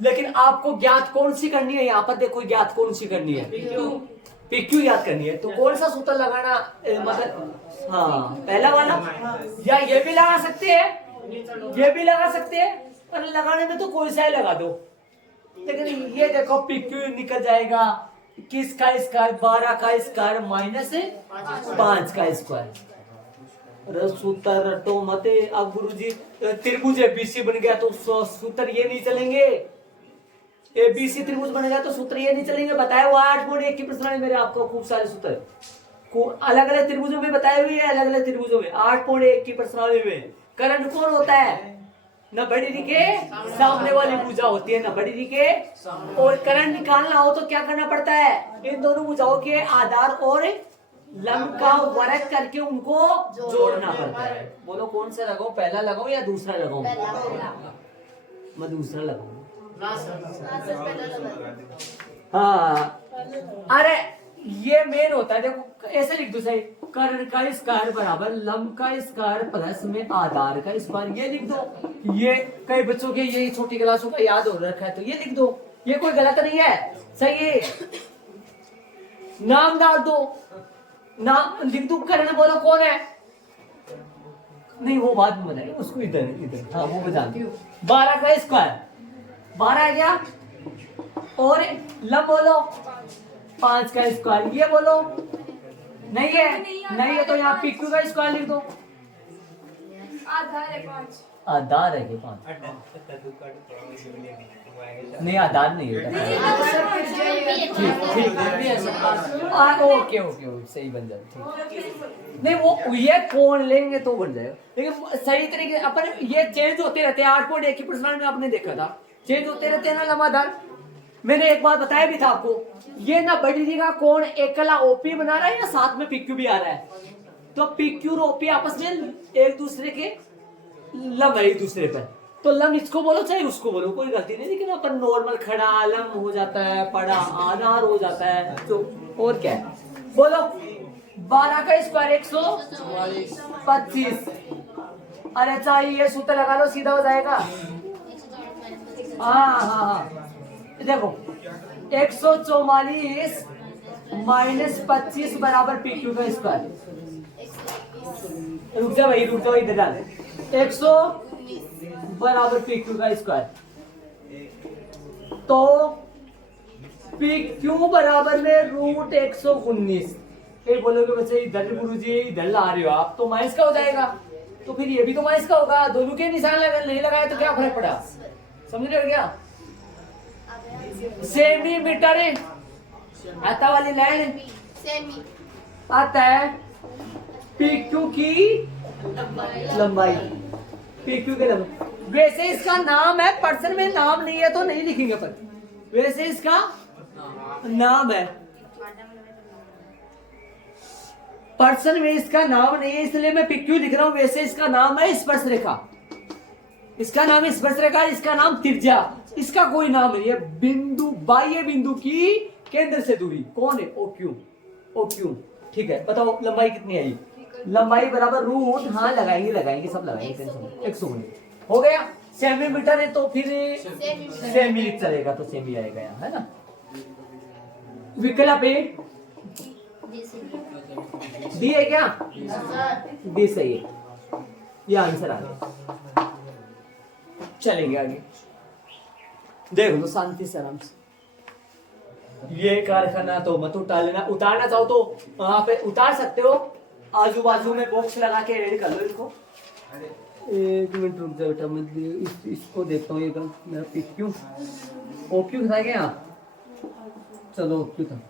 लेकिन आपको ज्ञात कौन सी करनी है? यहाँ पर देखो ज्ञात कौन सी करनी है? PQ याद करनी है। तो कौन सा सूत्र लगाना? मतलब हाँ पहला वाला, या ये भी लगा सकते हैं, पर लगाने में तो कोई सा ही लगा दो। लेकिन ये देखो PQ निकल जाएगा, किसका स्क्वायर? 12 का स्क्वायर माइनस 5 का स्क्वायर। सूत्र रटो मते। अब गुरुजी त्रिभुज ABC बन गया तो सूत्र ये नहीं चलेंगे। ABC त्रिभुज बन गया तो सूत्र ये नहीं चलेंगे। बताया हुआ 8.1 की प्रश्न मेरे आपको खूब सारे सूत्र को अलग अलग त्रिभुजों में बताए हुए हैं, अलग अलग त्रिभुजों में 8.1 की प्रश्नावली में। कर्ण कौन होता है? न बड़ी री के सामने वाली भुजा होती है, न बड़ी री के। और कर्ण निकालना हो तो क्या करना पड़ता है? इन दोनों भुजाओं के आधार और लंब का वर्ग करके उनको जोड़ना पड़ता है। बोलो कौन सा लगाओ? पहला लगाओ या दूसरा लगाओ? मैं दूसरा लगाऊंगा। हाँ अरे ये मेन होता है। देखो ऐसे लिख दो सही, कर्ण का स्क्वायर बराबर लंब का स्क्वायर प्लस में आधार का स्क्वायर। ये लिख दो। ये कई बच्चों के ये छोटी क्लासों का याद हो रखा है तो ये लिख दो। ये कोई गलत नहीं है, सही है। नाम डाल दो, नाम लिख दो। कर्ण बोलो कौन है? नहीं वो बाद में बनाएंगे उसको, इधर हाँ वो बता दो। 12 का स्क्वायर 12 है क्या? और लंब बोलो 5 का स्क्वायर। ये बोलो नहीं है तो यहाँ PQ का स्क्वायर लिख दो। आधार है 5। नहीं आधार नहीं है। ओके सही बन जाए। नहीं वो ये कौन लेंगे तो बन जाएगा, लेकिन सही तरीके अपन ये चेंज होते रहते हैं। 8.1 की प्रश्न में आपने देखा था चेंज होते रहते हैं ना लंबाधार। मैंने एक बात बताया भी था आपको, ये ना बड़ी डिग्री का कोण एकला ओपी बना रहा है या साथ में पीक्यू भी आ रहा है, तो पीक्यू और ओपी आपस में एक दूसरे के लंब है एक दूसरे पर, तो लंब इसको बोलो चाहे उसको बोलो, कोई गलती नहीं। लेकिन अपन नॉर्मल खड़ा लंब हो जाता है, पड़ा आधार हो जाता है, तो और क्या है बोलो। 12 का स्क्वायर 125। अरे चाहिए सूत्र लगा लो, सीधा हो जाएगा। हाँ देखो 144 माइनस 25 बराबर पी क्यू का स्क्वायर। रुक जा भाई, रुक जाओ, इधर डाल 100 बराबर पी क्यू का स्क्वायर। तो पी क्यू बराबर में रूट 119। ये बोलोगे बच्चे इधर गुरुजी इधर ला रहे हो आप, तो माइनस का हो जाएगा, तो फिर ये भी तो माइनस का होगा। दोनों के निशान नहीं लगाए तो क्या फर्क पड़ा, समझ रहे हो क्या। सेमीमीटर आता वाली लाइन आता है पीक्यू की लंबाई, पीक्यू की लंबाई। वैसे इसका नाम है, पर्सन में नाम नहीं है तो नहीं लिखेंगे पर, वैसे इसका नाम है, पर्सन में इसका नाम नहीं है इसलिए मैं पीक्यू लिख रहा हूं। वैसे इसका नाम है स्पर्श रेखा, इसका नाम है स्पर्श रेखा, इसका नाम त्रिज्या, इसका कोई नाम नहीं है। बिंदु बाह्य बिंदु की केंद्र से दूरी कौन है, ओ क्यू, ओ क्यू। ठीक है, बताओ लंबाई कितनी आई, लंबाई बराबर रूट, हाँ लगाएंगे सब लगाएंगे, 119 हो गया। सेमीमीटर है तो फिर सेमी चलेगा, तो सेमी आएगा यहाँ, है ना। विकल्प ए डी है क्या, डी सही है, ये आंसर आ गया। चलेंगे आगे, देख लो शांति से आराम से। ये कारखाना तो मत उतार लेना, उतारना चाहो तो वहां पे उतार सकते हो, आजू बाजू में बॉक्स लगा के रेडी कर लो इसको। एक मिनट रुक जाओ बेटा, मैं इसको देखता हूँ, ये मेरा पीक्यू ओक्यू था क्या, चलो ओक्यू था।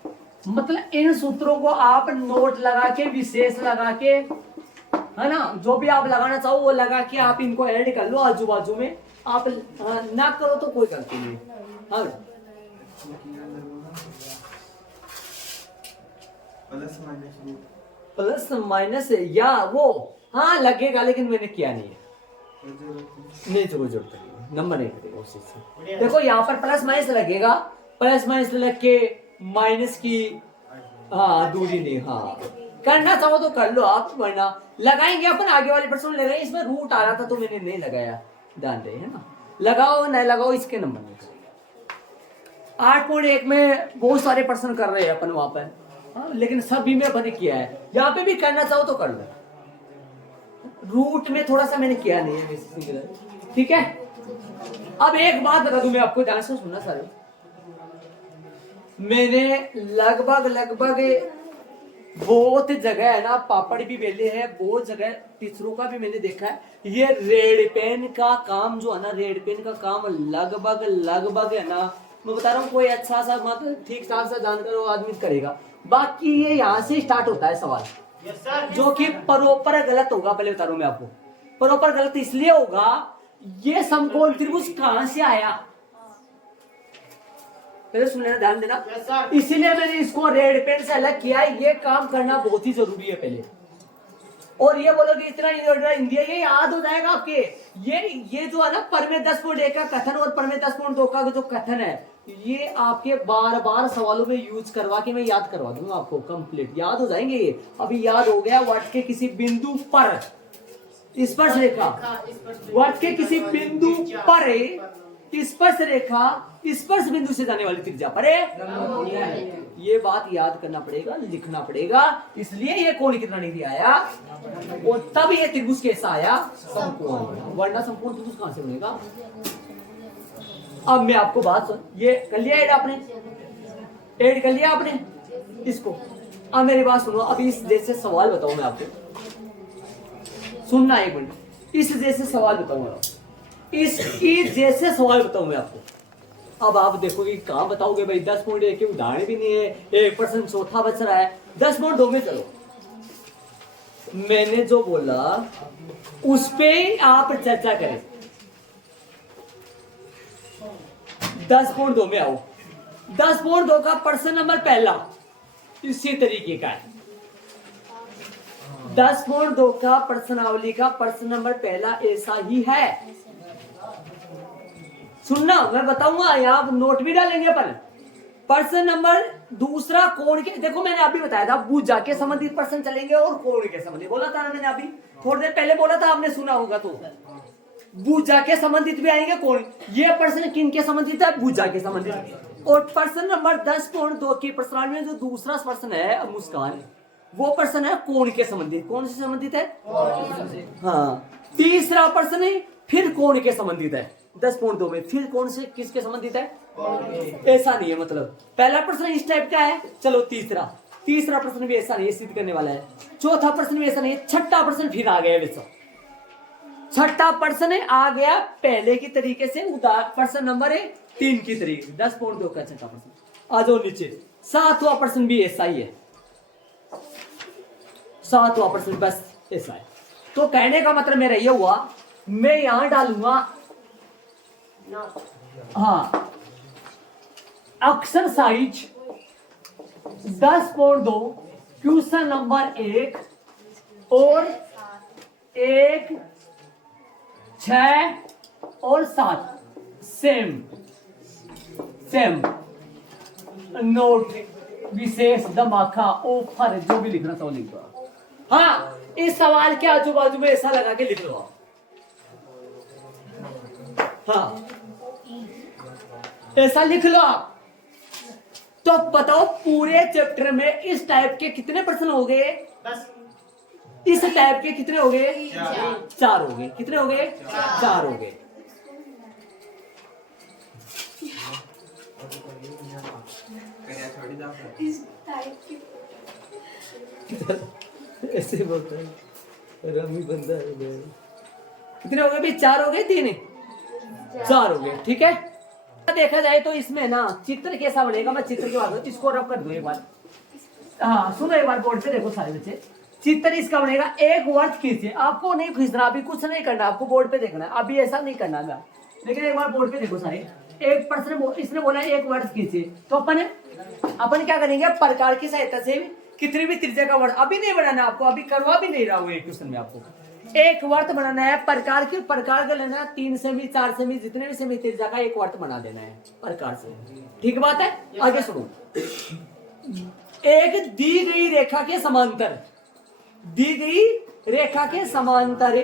मतलब इन सूत्रों को आप नोट लगा के, विशेष लगा के, है ना, जो भी आप लगाना चाहो वो लगा के आप इनको ऐड कर लो आजू बाजू में। आप ना करो तो कोई गलती नहीं। हाँ प्लस माइनस या वो हाँ लगेगा, लेकिन मैंने किया नहीं है, नहीं तो कोई जरूरत नहीं, नंबर नहीं करेगा उस चीज से। देखो यहाँ पर प्लस माइनस लगेगा, प्लस माइनस लग के माइनस की हाँ दूरी नहीं, हाँ करना चाहो तो कर लो आप, वरना लगाएंगे अपन आगे वाले प्रश्न लगाएंगे। इसमें रूट आ रहा था तो मैंने नहीं लगाया, ध्यान रहे, है ना। लगाओ नहीं लगाओ इसके नंबर नहीं। 8.1 में बहुत सारे प्रश्न कर रहे हैं अपन वहां पर, हाँ, लेकिन सभी में मैंने किया है। यहाँ पे भी करना चाहो तो कर लो, रूट में थोड़ा सा मैंने किया नहीं है, ठीक है। अब एक बात बता दूं मैं आपको, ध्यान से सुनना सारे, मैंने लगभग बहुत जगह है ना, पापड़ भी बेले हैं, बहुत जगह टीचरों का भी मैंने देखा है, ये रेड पेन का काम जो है ना, रेड पेन का काम लगभग है ना, मैं बता रहा हूँ, कोई अच्छा सा मतलब ठीक ठाक सा जानकार वो आदमी करेगा। बाकी ये यहाँ से स्टार्ट होता है सवाल, जो कि प्रॉपर गलत होगा। पहले बता रहा हूँ मैं आपको, प्रॉपर गलत इसलिए होगा, ये समकोण त्रिभुज कहां से आया, पहले सुन लेना, ध्यान देना। इसीलिए मैंने इसको रेड पेन से अलग किया है, ये काम करना बहुत ही जरूरी है पहले। और ये बोलोगे इतना इंडिया, ये याद हो जाएगा आपके। ये जो है ना परमे 10.1 का कथन और परमे 10.2 का जो कथन है, ये आपके बार सवालों में यूज करवा के मैं याद करवा दूंगा आपको, कंप्लीट याद हो जाएंगे ये। अभी याद हो गया, वट के किसी बिंदु पर स्पर्श रेखा, वट के किसी बिंदु पर स्पर्श रेखा स्पर्श बिंदु से जाने वाली त्रिज्या पर ये बात याद करना पड़ेगा, लिखना पड़ेगा। इसलिए ये कोण कितना नहीं आया, और तब ये त्रिभुज कैसा आया, समकोण, वरना समकोण त्रिभुज कहां से बनेगा। अब मैं आपको बात सुन, ये कर लिया ऐड आपने, ऐड कर लिया आपने इसको। अब मेरी बात सुनो, अब इस जैसे सवाल बताऊं मैं आपको, सुनना एक मिनट, इस जैसे सवाल बताऊंगा, इस जैसे सवाल बताऊं मैं आपको। अब आप देखोगे कहां बताओगे भाई, 10.1 के उदाहरण भी नहीं है, 1% चौथा बच रहा है, 10.2 में चलो। मैंने जो बोला उस पे आप चर्चा करें। 10.2 में आओ, 10.2 का प्रश्न नंबर पहला इसी तरीके का है। 10.2 का प्रश्नावली का प्रश्न नंबर पहला ऐसा ही है। सुनना, मैं बताऊंगा, यहाँ नोट भी डालेंगे पर प्रश्न नंबर दूसरा कोण के, देखो मैंने अभी बताया था भुजा के संबंधित प्रश्न चलेंगे और कोण के संबंधित बोला था ना मैंने, अभी थोड़ी देर पहले बोला था, आपने सुना होगा। तो भुजा के संबंधित भी आएंगे कोण। ये प्रश्न किन के संबंधित है? भुजा के संबंधित। और प्रश्न नंबर 10.2 की प्रश्नावली में जो दूसरा प्रश्न है मुस्कान, वो प्रश्न है कोण के संबंधित। कौन से संबंधित है? हाँ। तीसरा प्रश्न है फिर कोण के संबंधित है 10.2 में, फिर कौन से किसके संबंधित है? ऐसा नहीं है, मतलब पहला प्रश्न इस टाइप का है। चलो तीसरा प्रश्न भी ऐसा नहीं है, सिद्ध करने वाला है। चौथा प्रश्न भी ऐसा नहीं है। छठा प्रश्न फिर आ गया वैसा। छठा प्रश्न आ गया पहले की तरीके से, प्रश्न नंबर 3 की तरीके। 10.2 का छठा प्रश्न। आ जाओ नीचे। सातवां प्रश्न भी ऐसा ही है। सातवां प्रश्न बस ऐसा है। तो कहने का मतलब मेरा ये हुआ, मैं यहां डालूंगा हाँ एक्सरसाइज 10.2 क्वेश्चन नंबर 1 और 1, 6 और 7 सेम नोट विशेष धमाका ऑफर जो भी लिखना चाहो लिख दो। हाँ, इस सवाल के आजू बाजू में ऐसा लगा के लिख लो। हाँ, ऐसा लिख लो आप। तो बताओ पूरे चैप्टर में इस टाइप के कितने प्रश्न हो गए? इस टाइप के कितने हो गए? 4 हो गए। कितने हो गए? 4 हो गए। ऐसे बोलता है रमी बंदा है। कितने हो गए भाई? 4 हो गए, 3 4 हो गए। ठीक है, देखा जाए तो इसमें ना चित्र कैसा बनेगा, मैं चित्र की बात, इसको रब कर दो एक बार। हाँ सुनो, एक बार बोर्ड पे देखो सारे बच्चे। चित्र इसका बनेगा, एक वर्ड खींचिए। आपको नहीं खींचना, अभी कुछ नहीं करना, आपको बोर्ड पे देखना है। अभी ऐसा नहीं करना ना, लेकिन एक बार बोर्ड पे देखो सारे। एक प्रश्न इसने बोला एक वर्ड खींचिए, तो अपन क्या करेंगे? प्रकार की सहायता से कितनी भी त्रिज्या का वर्ड, अभी नहीं बनाना आपको, अभी करवा भी नहीं रहा हूँ एक क्वेश्चन में। आपको एक वर्त बनाना है प्रकार का लेना है। 3 सेमी 4 सेमी जितने भी सेमी त्रिज्या का एक वर्त बना देना है प्रकार से। ठीक बात है? आगे सुनो। एक दी गई रेखा के समांतर, दी गई रेखा के समांतर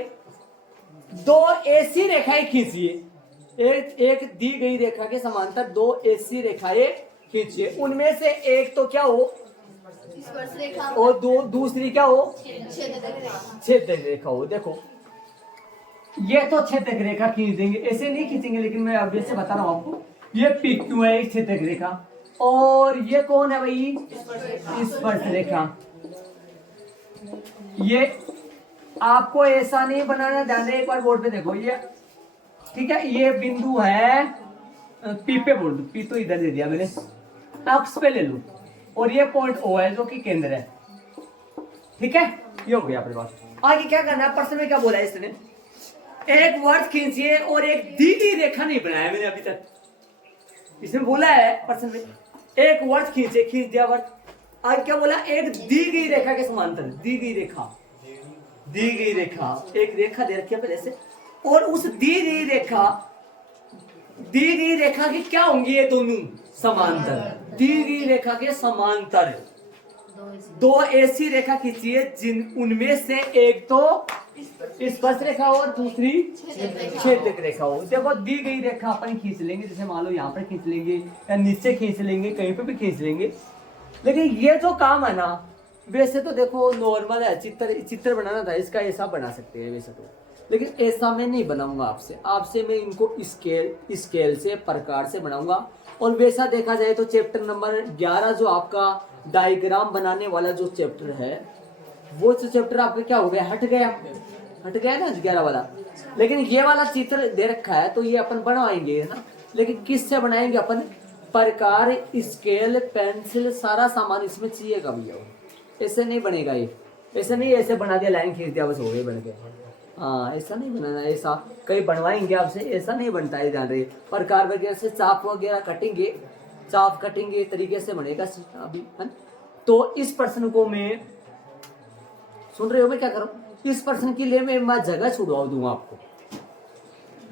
2 ऐसी रेखाएं खींचिए। एक दी गई रेखा के समांतर 2 ऐसी रेखाएं खींचिए। उनमें से एक तो क्या हो और दूसरी क्या हो? छेदक रेखा हो। देखो ये तो छेदक रेखा खींच देंगे, ऐसे नहीं खींचेंगे, लेकिन मैं अब से बता रहा हूं आपको। ये PQ है एक छेदक रेखा, और ये कौन है भाई? स्पर्श रेखा। ये आपको ऐसा नहीं बनाना, ध्यान एक बार बोर्ड पे देखो। ये ठीक है, ये बिंदु है P पे बोल दो, P तो इधर दे दिया मैंने, अक्ष पे ले लो। और ये पॉइंट O है जो कि केंद्र है। ठीक है, ये हो गया अपने पास। आगे क्या करना है? प्रश्न में क्या बोला है इसने? एक वर्त खींचिए और एक दी गई रेखा नहीं बनाया मैंने अभी तक। इसमें बोला है प्रश्न में एक वर्त खींचे, खींच दिया वर्त। आगे क्या बोला? एक दी गई रेखा के समांतर, दी गई रेखा एक रेखा दे रखी है पहले से, और उस दी गई रेखा की क्या होंगी? ये दोनों समांतर। दी गई रेखा के समांतर 2 ऐसी रेखा खींचिए जिन उनमें से एक तो स्पर्श रेखा हो और दूसरी छेदक रेखा हो। देखो दी गई रेखा अपन खींच लेंगे, जैसे मान लो यहाँ पर खींच लेंगे या नीचे खींच लेंगे, कहीं पे भी खींच लेंगे। लेकिन ये जो काम है ना, वैसे तो देखो नॉर्मल है, चित्र बनाना था इसका, ऐसा बना सकते हैं वैसे तो, लेकिन ऐसा मैं नहीं बनाऊंगा आपसे मैं इनको स्केल से प्रकार से बनाऊंगा। और वैसा देखा जाए तो चैप्टर नंबर 11 जो आपका डायग्राम बनाने वाला जो चैप्टर है, वो चैप्टर आपका क्या हो गया? हट गया ना 11 वाला। लेकिन ये वाला चित्र दे रखा है तो ये अपन बनवाएंगे है ना, लेकिन किससे बनाएंगे अपन? प्रकार, स्केल, पेंसिल, सारा सामान इसमें चाहिएगा भैया। ऐसे नहीं बनेगा ये, ऐसे नहीं ऐसे बना दिया लाइन खींच दिया बस हो गए बन गए। हाँ ऐसा नहीं बनाना, ऐसा कहीं बनवाएंगे आपसे, ऐसा नहीं बनता है। ध्यान रहे प्रकार वगैरह से चाप वगैरह कटेंगे चाप कटेंगे तरीके से बनेगा अभी, है ना। तो इस प्रश्न को मैं, सुन रहे हो मैं क्या करूं, इस प्रश्न के लिए मैं जगह छुड़वा दूंगा आपको,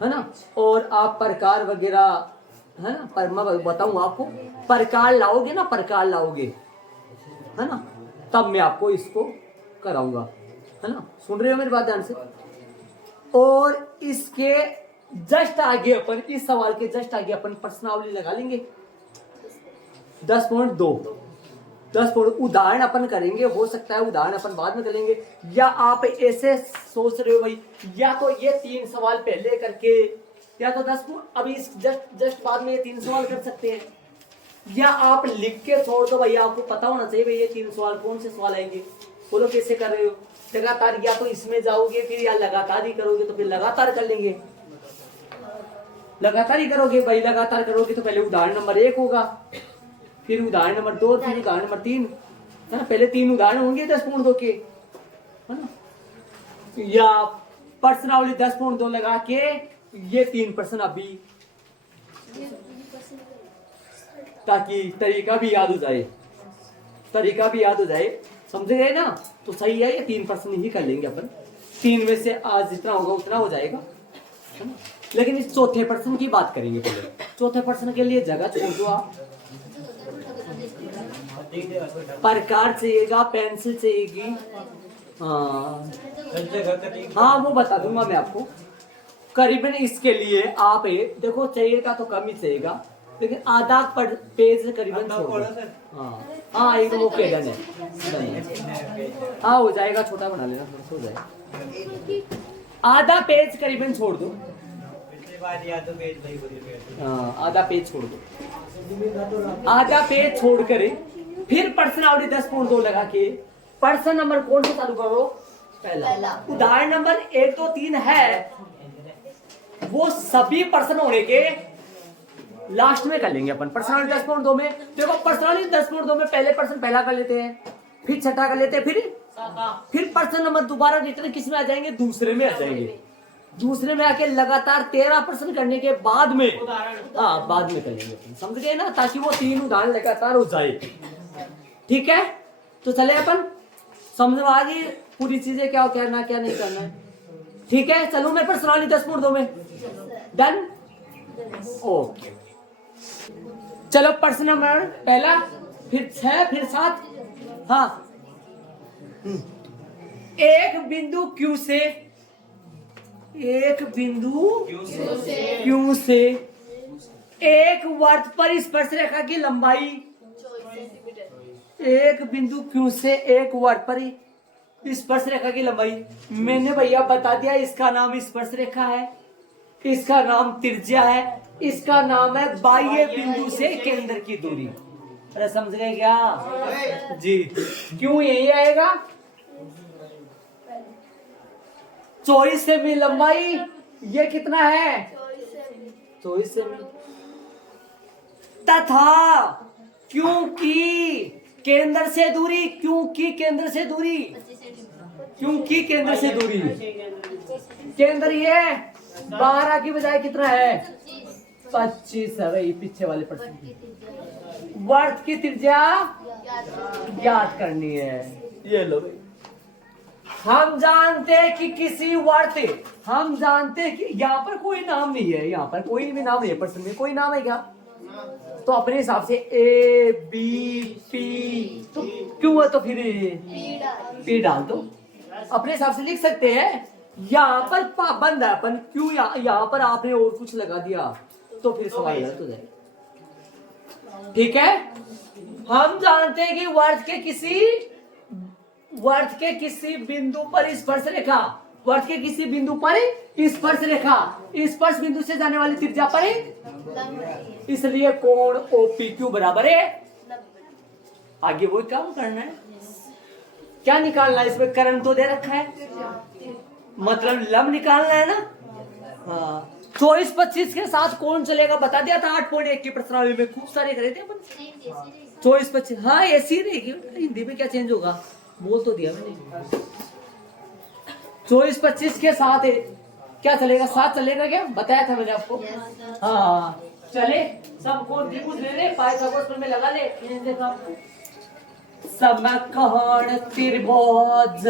है ना। और आप प्रकार वगैरह, है ना, पर मैं बताऊंगा आपको, प्रकार लाओगे ना, प्रकार लाओगे, है ना, तब मैं आपको इसको कराऊंगा, है ना। सुन रहे हो मेरी बात ध्यान से। और इसके जस्ट आगे अपन, इस सवाल के जस्ट आगे अपन प्रश्नावली लगा लेंगे 10.2, 10 उदाहरण अपन करेंगे। हो सकता है उदाहरण अपन बाद में करेंगे, या आप ऐसे सोच रहे हो भाई, या तो ये 3 सवाल पहले करके, या तो 10 अभी इस जस्ट बाद में ये 3 सवाल कर सकते हैं, या आप लिख के छोड़ दो भैया, आपको पता होना चाहिए भाई ये 3 सवाल कौन से सवाल आएंगे। बोलो कैसे कर रहे हो, लगातार या तो इसमें जाओगे फिर, या लगातार ही करोगे तो फिर लगातार कर लेंगे, लगातार ही करोगे भाई, लगातार करोगे तो पहले उदाहरण नंबर 1 होगा, फिर उदाहरण नंबर 2, फिर उदाहरण नंबर 3, है ना। पहले 3 उदाहरण होंगे 10.2 के, है ना। या प्रश्नावली 10.2 लगा के ये 3 प्रश्न अभी, ताकि तरीका भी याद हो जाए, तरीका भी याद हो जाए, समझ गए ना। तो सही है, ये 3 प्रश्न ही कर लेंगे अपन, 3 में से आज जितना होगा उतना हो जाएगा, है ना। लेकिन इस चौथे प्रश्न की बात करेंगे पहले। चौथे प्रश्न के लिए जगह छोड़ दो आप, प्रकार चाहिएगा, पेंसिल चाहिएगी, हाँ वो बता दूंगा मैं आपको। करीबन इसके लिए आप देखो, चाहिएगा तो कम ही चाहिएगा, लेकिन आधा पेज करीबन छोड़ दो। हाँ एक वो पेज है, हाँ हो जाएगा, छोटा बना लेना, हो जाएगा। आधा पेज करीबन छोड़ दो, आधा पेज छोड़ दो, आधा पेज छोड़ कर फिर प्रश्नावली 10.2 लगा के प्रश्न नंबर कौन से चालू करो, पहला। उदाहरण नंबर 1, 2, 3 है, वो सभी प्रश्न होने के लास्ट में कर लेंगे अपन। प्रश्नावली 10.2 में देखो, प्रश्नावली 10.2 में पहले प्रश्न पहला कर लेते हैं, फिर छठा कर लेते हैं, फिर प्रश्न नंबर दोबारा रिटर्न किस में आ जाएंगे, दूसरे में आ जाएंगे। दूसरे में आके लगातार 13 प्रश्न करने के बाद में, हाँ बाद में कर लेंगे, समझ गए ना, ताकि वो 3 उदाहरण लगातार हो जाए। ठीक है, तो चले अपन, समझ में आ गई पूरी चीजें, क्या करना क्या नहीं करना है। ठीक है, चलो मैं प्रश्नावली 10.2 में डन, ओके। चलो प्रश्न नंबर पहला, फिर 6, फिर 7, हाँ। एक बिंदु Q से, एक बिंदु Q से एक वर्त पर स्पर्श रेखा की लंबाई, एक बिंदु Q से एक वर्त पर स्पर्श रेखा की लंबाई, मैंने भैया बता दिया, इसका नाम स्पर्श रेखा है, इसका नाम त्रिज्या है, इसका नाम है बाह्य बिंदु से केंद्र की दूरी। अरे समझ गए क्या जी, क्यों यही आएगा। 24 सेमी लंबाई, ये कितना है 24 सेमी, तथा क्योंकि केंद्र से दूरी, क्योंकि केंद्र से दूरी, क्योंकि केंद्र से दूरी, केंद्र ये 12 की बजाय कितना है 25 है भाई, पीछे वाले प्रश्न। वर्त की त्रिज्या ज्ञात करनी है, ये लो भाई। हम जानते हैं कि किसी वर्त, हम जानते हैं कि यहाँ पर कोई नाम नहीं है, यहाँ पर कोई भी नाम नहीं है प्रश्न में, कोई नाम है क्या, तो अपने हिसाब से ए बी पी, तो क्यों है तो फिर पी डाल दो, अपने हिसाब से लिख सकते हैं। यहाँ पर पाबंद है अपन, क्यों यहाँ पर आपने और कुछ लगा दिया तो फिर सवाल गलत हो जाएगा। ठीक है, हम जानते हैं कि वर्त के किसी बिंदु पर स्पर्श रेखा, वर्त के किसी बिंदु पर स्पर्श रेखा, स्पर्श बिंदु से जाने वाली त्रिज्या पर, इसलिए कोण OPQ बराबर है, आगे वो काम करना है, क्या निकालना है इसमें, करण तो दे रखा है, मतलब लंब निकालना है ना। हाँ 24-25 के साथ कौन चलेगा बता दिया था 8.1 की प्रश्नावली में, खूब सारे करे थे अपन। 24-25 हाँ ऐसी रहेगी, हिंदी में क्या चेंज होगा, बोल तो दिया मैंने। 24-25 के साथ क्या चलेगा, 7 चलेगा क्या, बताया था मैंने आपको। हाँ चले सबको त्रिभुज ले ले, पाइथागोरस में लगा ले। ये देखा समकोण त्रिभुज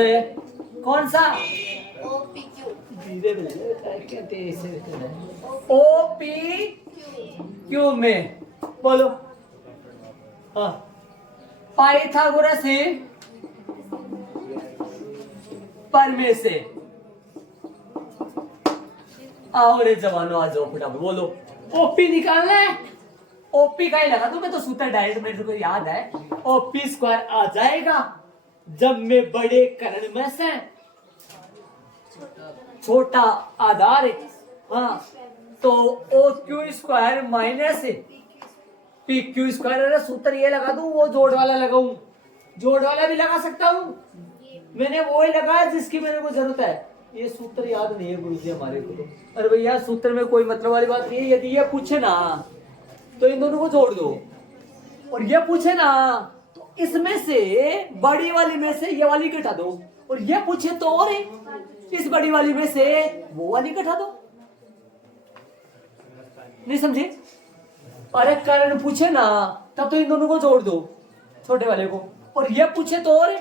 कौन सा? ओपी क्यू में बोलो। हाँ पाइथागोरस है पर में से। आओ रे जवानों आ जाओ फटाफट बोलो। ओपी निकालना है, ओपी का ही लगा दूं मैं तो सूत्र डायरेक्ट, मेरे को याद है। ओपी स्क्वायर आ जाएगा जब मैं बड़े कर्ण में से छोटा आधार है, हाँ तो O Q square minus P Q square. सूत्र ये लगा दूं, वो जोड़ वाला लगाऊं, जोड़ वाला भी लगा सकता हूं, मैंने वो ही लगाया जिसकी मेरे को जरूरत है। ये सूत्र याद नहीं है गुरुजी हमारे को तो। अरे भैया सूत्र में कोई मतलब वाली बात नहीं है, यदि ये पूछे ना तो इन दोनों को जोड़ दो, और ये पूछे ना तो इसमें से बड़ी वाली में से ये वाली घटा दो, और ये पूछे तो और इस बड़ी वाली में से वो वाली घटा दो। नहीं समझे? अरे कर्ण पूछे ना तब तो इन दोनों को जोड़ दो छोटे वाले को, और ये पूछे तो और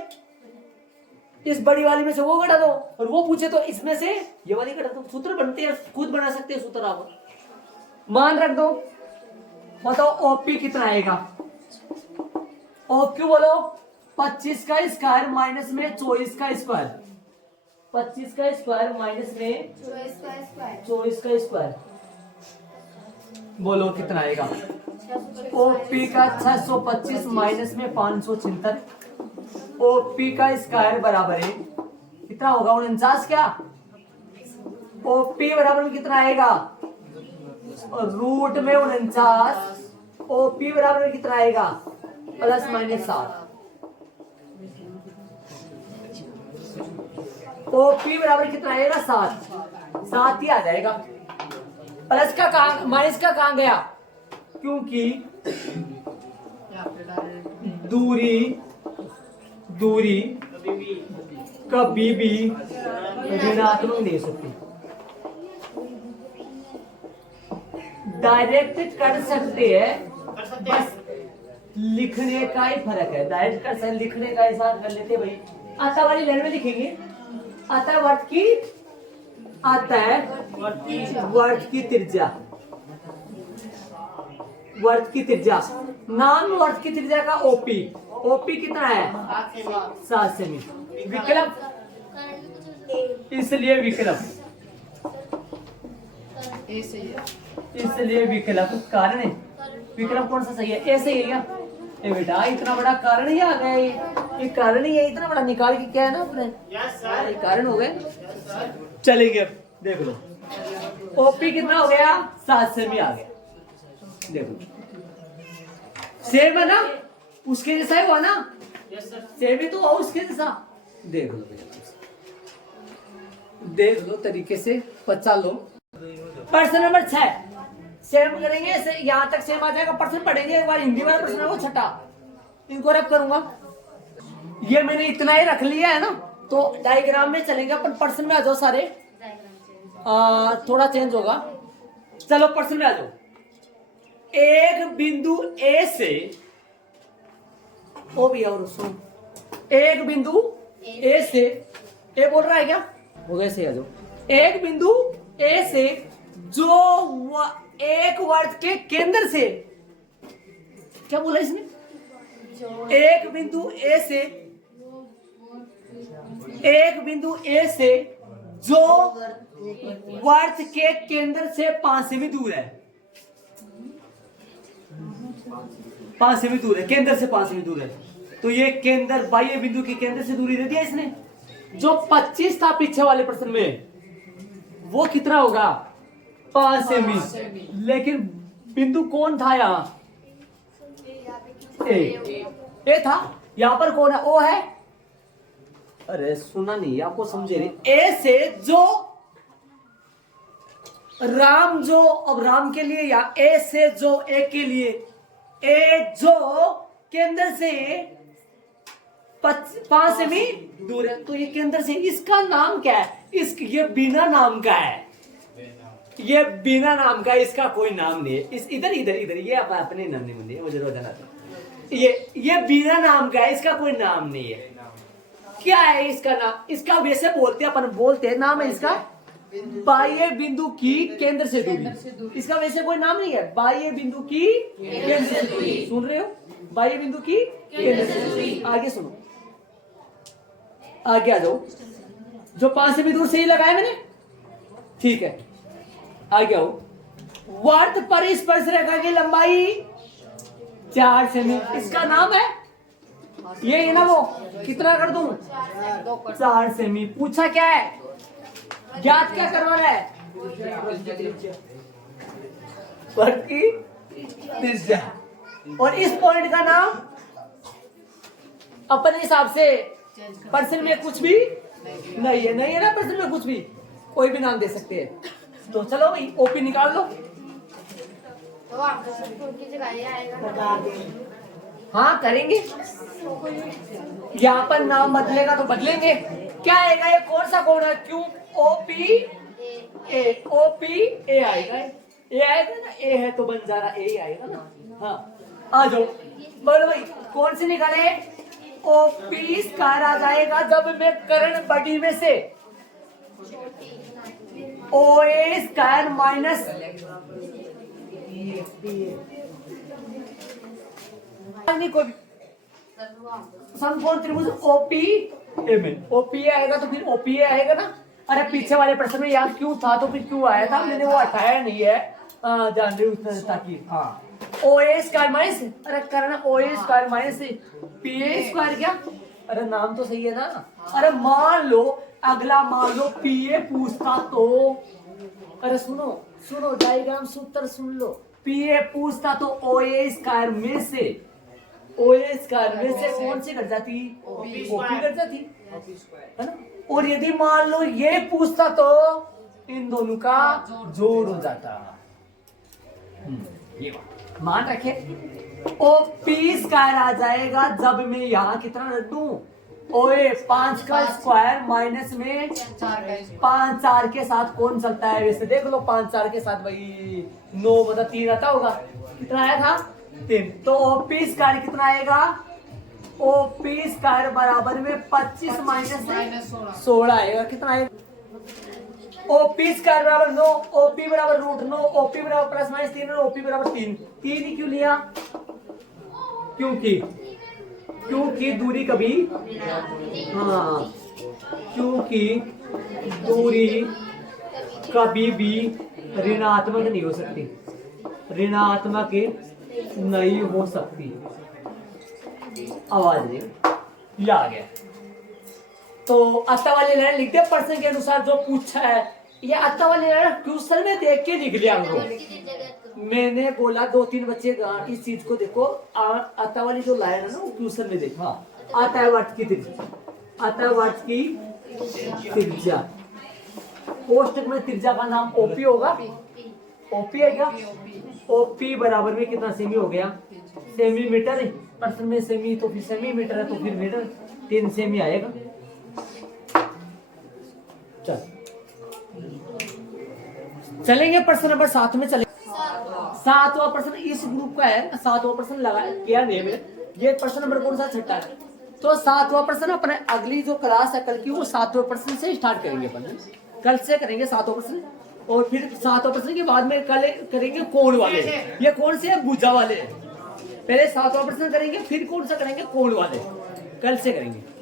इस बड़ी वाली में से वो घटा दो, और वो पूछे तो इसमें से ये वाली घटा दो। सूत्र बनते हैं, खुद बना सकते हैं सूत्र आप। मान रख दो, बताओ ओपी कितना आएगा? ओक्यू बोलो 25 का स्क्वायर माइनस में 24 का स्क्वायर, 25 का स्क्वायर माइनस में 24 का स्क्वायर बोलो कितना आएगा? ओपी का 625 माइनस में 576, ओपी का स्क्वायर बराबर है कितना होगा? 49 क्या? ओपी बराबर में कितना आएगा? रूट में 49, ओपी बराबर में कितना आएगा? Plus minus 7। ओपी बराबर कितना आएगा? 7, 7 ही आ जाएगा। प्लस का कहां, माइनस का कहां गया? क्योंकि दूरी कभी भी ऋणात्मक नहीं हो सकती। डायरेक्ट कर सकते हैं, बस लिखने का ही फर्क है। डायरेक्ट कर सकते, लिखने का हिसाब कर लेते भाई। आता वाली लाइन में लिखेंगे, आता वर्त की, आता है वर्त की त्रिज्या, वर्त की त्रिज्या, नाम वर्त की त्रिज्या का ओपी। ओपी कितना है? 7 सेमी। विकल्प, इसलिए विकल्प, इसलिए विकल्प कारण है। विकल्प कौन सा सही है? ऐसे ही है क्या? ए बेटा इतना बड़ा कारण ही आ गया, ये कारण ही है, इतना बड़ा निकाल के क्या है ना अपने, ये कारण हो गए। चलेंगे अब देख लो, ओपी कितना हो गया? 7 सेमी आ गया। देखो सेम है ना, उसके जैसा ही हुआ ना? सेम ही तो हुआ उसके जैसा। देख लो भैया, देख लो तरीके से पचा लो। प्रश्न नंबर 6 सेम करेंगे, यहाँ तक सेम आ जाएगा। प्रश्न पढ़ेंगे एक बार, हिंदी वाला प्रश्न है वो छठा, इनको रब करूंगा। ये मैंने इतना ही रख लिया है ना, तो डायग्राम में चलेंगे अपन। प्रश्न में आ जाओ सारे, थोड़ा चेंज होगा। चलो प्रश्न में आ जाओ। एक बिंदु ए से, ओ भी और सुन, एक बिंदु ए से, ए बोल रहा है क्या? हो गया, से आ जाओ। एक बिंदु ए से जो एक वर्त के केंद्र से, क्या बोला इसने? एक बिंदु ए से, एक बिंदु ए से जो वर्त के केंद्र से 5 सेमी दूर है, 5 सेमी दूर है, केंद्र से 5 सेमी दूर है। तो ये केंद्र, बाह्य बिंदु के केंद्र से दूरी दे दिया इसने। जो 25 था पीछे वाले प्रश्न में, वो कितना होगा? 5 सेमी। लेकिन बिंदु कौन था यहाँ? ए था। यहाँ पर कौन है? ओ है। अरे सुना नहीं, आपको समझे नहीं। ए से जो राम, जो अब राम के लिए, या ए से जो, ए के लिए, ए जो केंद्र से 5 सेमी दूर है, तो ये केंद्र से, इसका नाम क्या है? ये बिना नाम का है, ये बिना नाम का, इसका कोई नाम नहीं है। इस इधर इधर इधर ये अपने नाम नहीं मुझे मुझे रोजाना ये बिना नाम का है, इसका कोई नाम नहीं है। क्या है इसका नाम? इसका वैसे बोलते हैं, अपन बोलते हैं नाम है इसका बाह्य बिंदु की केंद्र से दूरी। इसका वैसे कोई नाम नहीं है, बाह्य बिंदु की केंद्र से दूरी। सुन रहे हो? बाह्य बिंदु की केंद्र से दूरी। आगे सुनो, आगे आ जाओ। जो 5 सेमी दूर से ही लगाया मैंने, ठीक है। आगे आओ। वर्त पर स्पर्श रेखा की लंबाई 4 सेमी, इसका नाम है ये है ना, वो कितना कर दूं? 4 सेमी। पूछा क्या है? ज्ञात क्या करवाना है? वर्त की त्रिज्या। और इस पॉइंट का नाम अपने हिसाब से प्रश्न में कुछ भी नहीं है, नहीं है ना प्रश्न में कुछ भी, कोई भी नाम दे सकते हैं। तो चलो भाई ओपी निकाल लो। तो आपको सब की जगह ये आएगा। हाँ करेंगे, यहाँ पर नाम बदलेगा तो बदलेंगे। क्या आएगा? ये कौन सा कोण है? Q O P A, O P A आएगा। ए आएगा ना, ए है तो बन जा रहा ए आएगा ना। हाँ आ जाओ, बोलो भाई कौन से निकाले? ओ पी स्क्वायर आ जाएगा जब मैं कर्ण बड़ी में से ओ ए स्क्वायर माइनस कोई समकोण त्रिभुज ओपी ए में ओपी आएगा तो फिर ओपी आएगा ना। अरे पीछे वाले प्रश्न में यहाँ क्यों था तो फिर क्यों आया था, मैंने वो हटाया नहीं है, जान रहे हो ताकि हाँ ओ ए स्क्वायर माइनस, अरे करना O A square minus P A square क्या? अरे नाम तो सही है ना। अरे मान लो अगला मान लो पी ए पूछता तो, अरे सुनो सुनो डायग्राम सूत्र सुन लो। पी ए पूछता तो ओ ए स्क्वायर में से, ओ ए स्क्वायर में से कौन सी घट जाती? ओपी घट जाती है ना। और यदि मान लो ये पूछता तो इन दोनों का जोड़ हो जाता। ये मान रखे। ओ पी स्क्वायर आ जाएगा जब मैं यहाँ कितना रख दूं? ओ ए 5 का स्क्वायर माइनस में 5 4 के साथ कौन चलता है? वैसे देख लो 5 4 के साथ भाई 9 मतलब 3 आता होगा। कितना आया था? 3। तो ओ पी स्क्वायर कितना आएगा? ओ पी स्क्वायर बराबर में 25 माइनस 16 आएगा। कितना आएगा? ओ पी स्क्वायर बराबर 9, ओ पी बराबर √9, ओ पी बराबर प्लस माइनस 3 और ओ पी बराबर 3। 3 ही क्यों लिया? क्योंकि दूरी कभी हाँ क्योंकि दूरी कभी भी ऋणात्मक नहीं हो सकती, ऋणात्मक नहीं हो सकती। आवाज नहीं, ये आ गया। तो अत्ता वाले लाइन लिख दे प्रश्न के अनुसार जो पूछा है। ये अत्ता वाले लाइन क्वेश्चन में देख के लिख लिया हमको। मैंने बोला 2-3 बच्चे इस चीज को देखो। अत्ता वाली जो लाइन है ना वो क्वेश्चन में देखो। आता है वर्त की त्रिज्या, आता है वर्त की त्रिज्या। कोष्टक में त्रिज्या का नाम ओपी होगा। ओपी है क्या? ओपी बराबर में कितना सेमी हो गया? सेमीमीटर। प्रश्न में सेमी तो फिर सेमीमीटर है तो फिर मीटर, 3 सेमी आएगा। चलेंगे प्रश्न नंबर 7 में। चलेंगे 7वां प्रश्न इस ग्रुप का है। 7वां प्रश्न लगा किया नहीं मैंने। ये प्रश्न नंबर कौन सा? 6 है। तो 7वां प्रश्न अपने अगली जो क्लास है कल की वो 7वें प्रश्न से स्टार्ट करेंगे। अपन कल से करेंगे 7वां प्रश्न और फिर 7वां प्रश्न के बाद में कल करेंगे कोण वाले। ये कौन से है? भुजा वाले। पहले 7वां प्रश्न करेंगे फिर कौन सा करेंगे? कोण वाले। कल से करेंगे।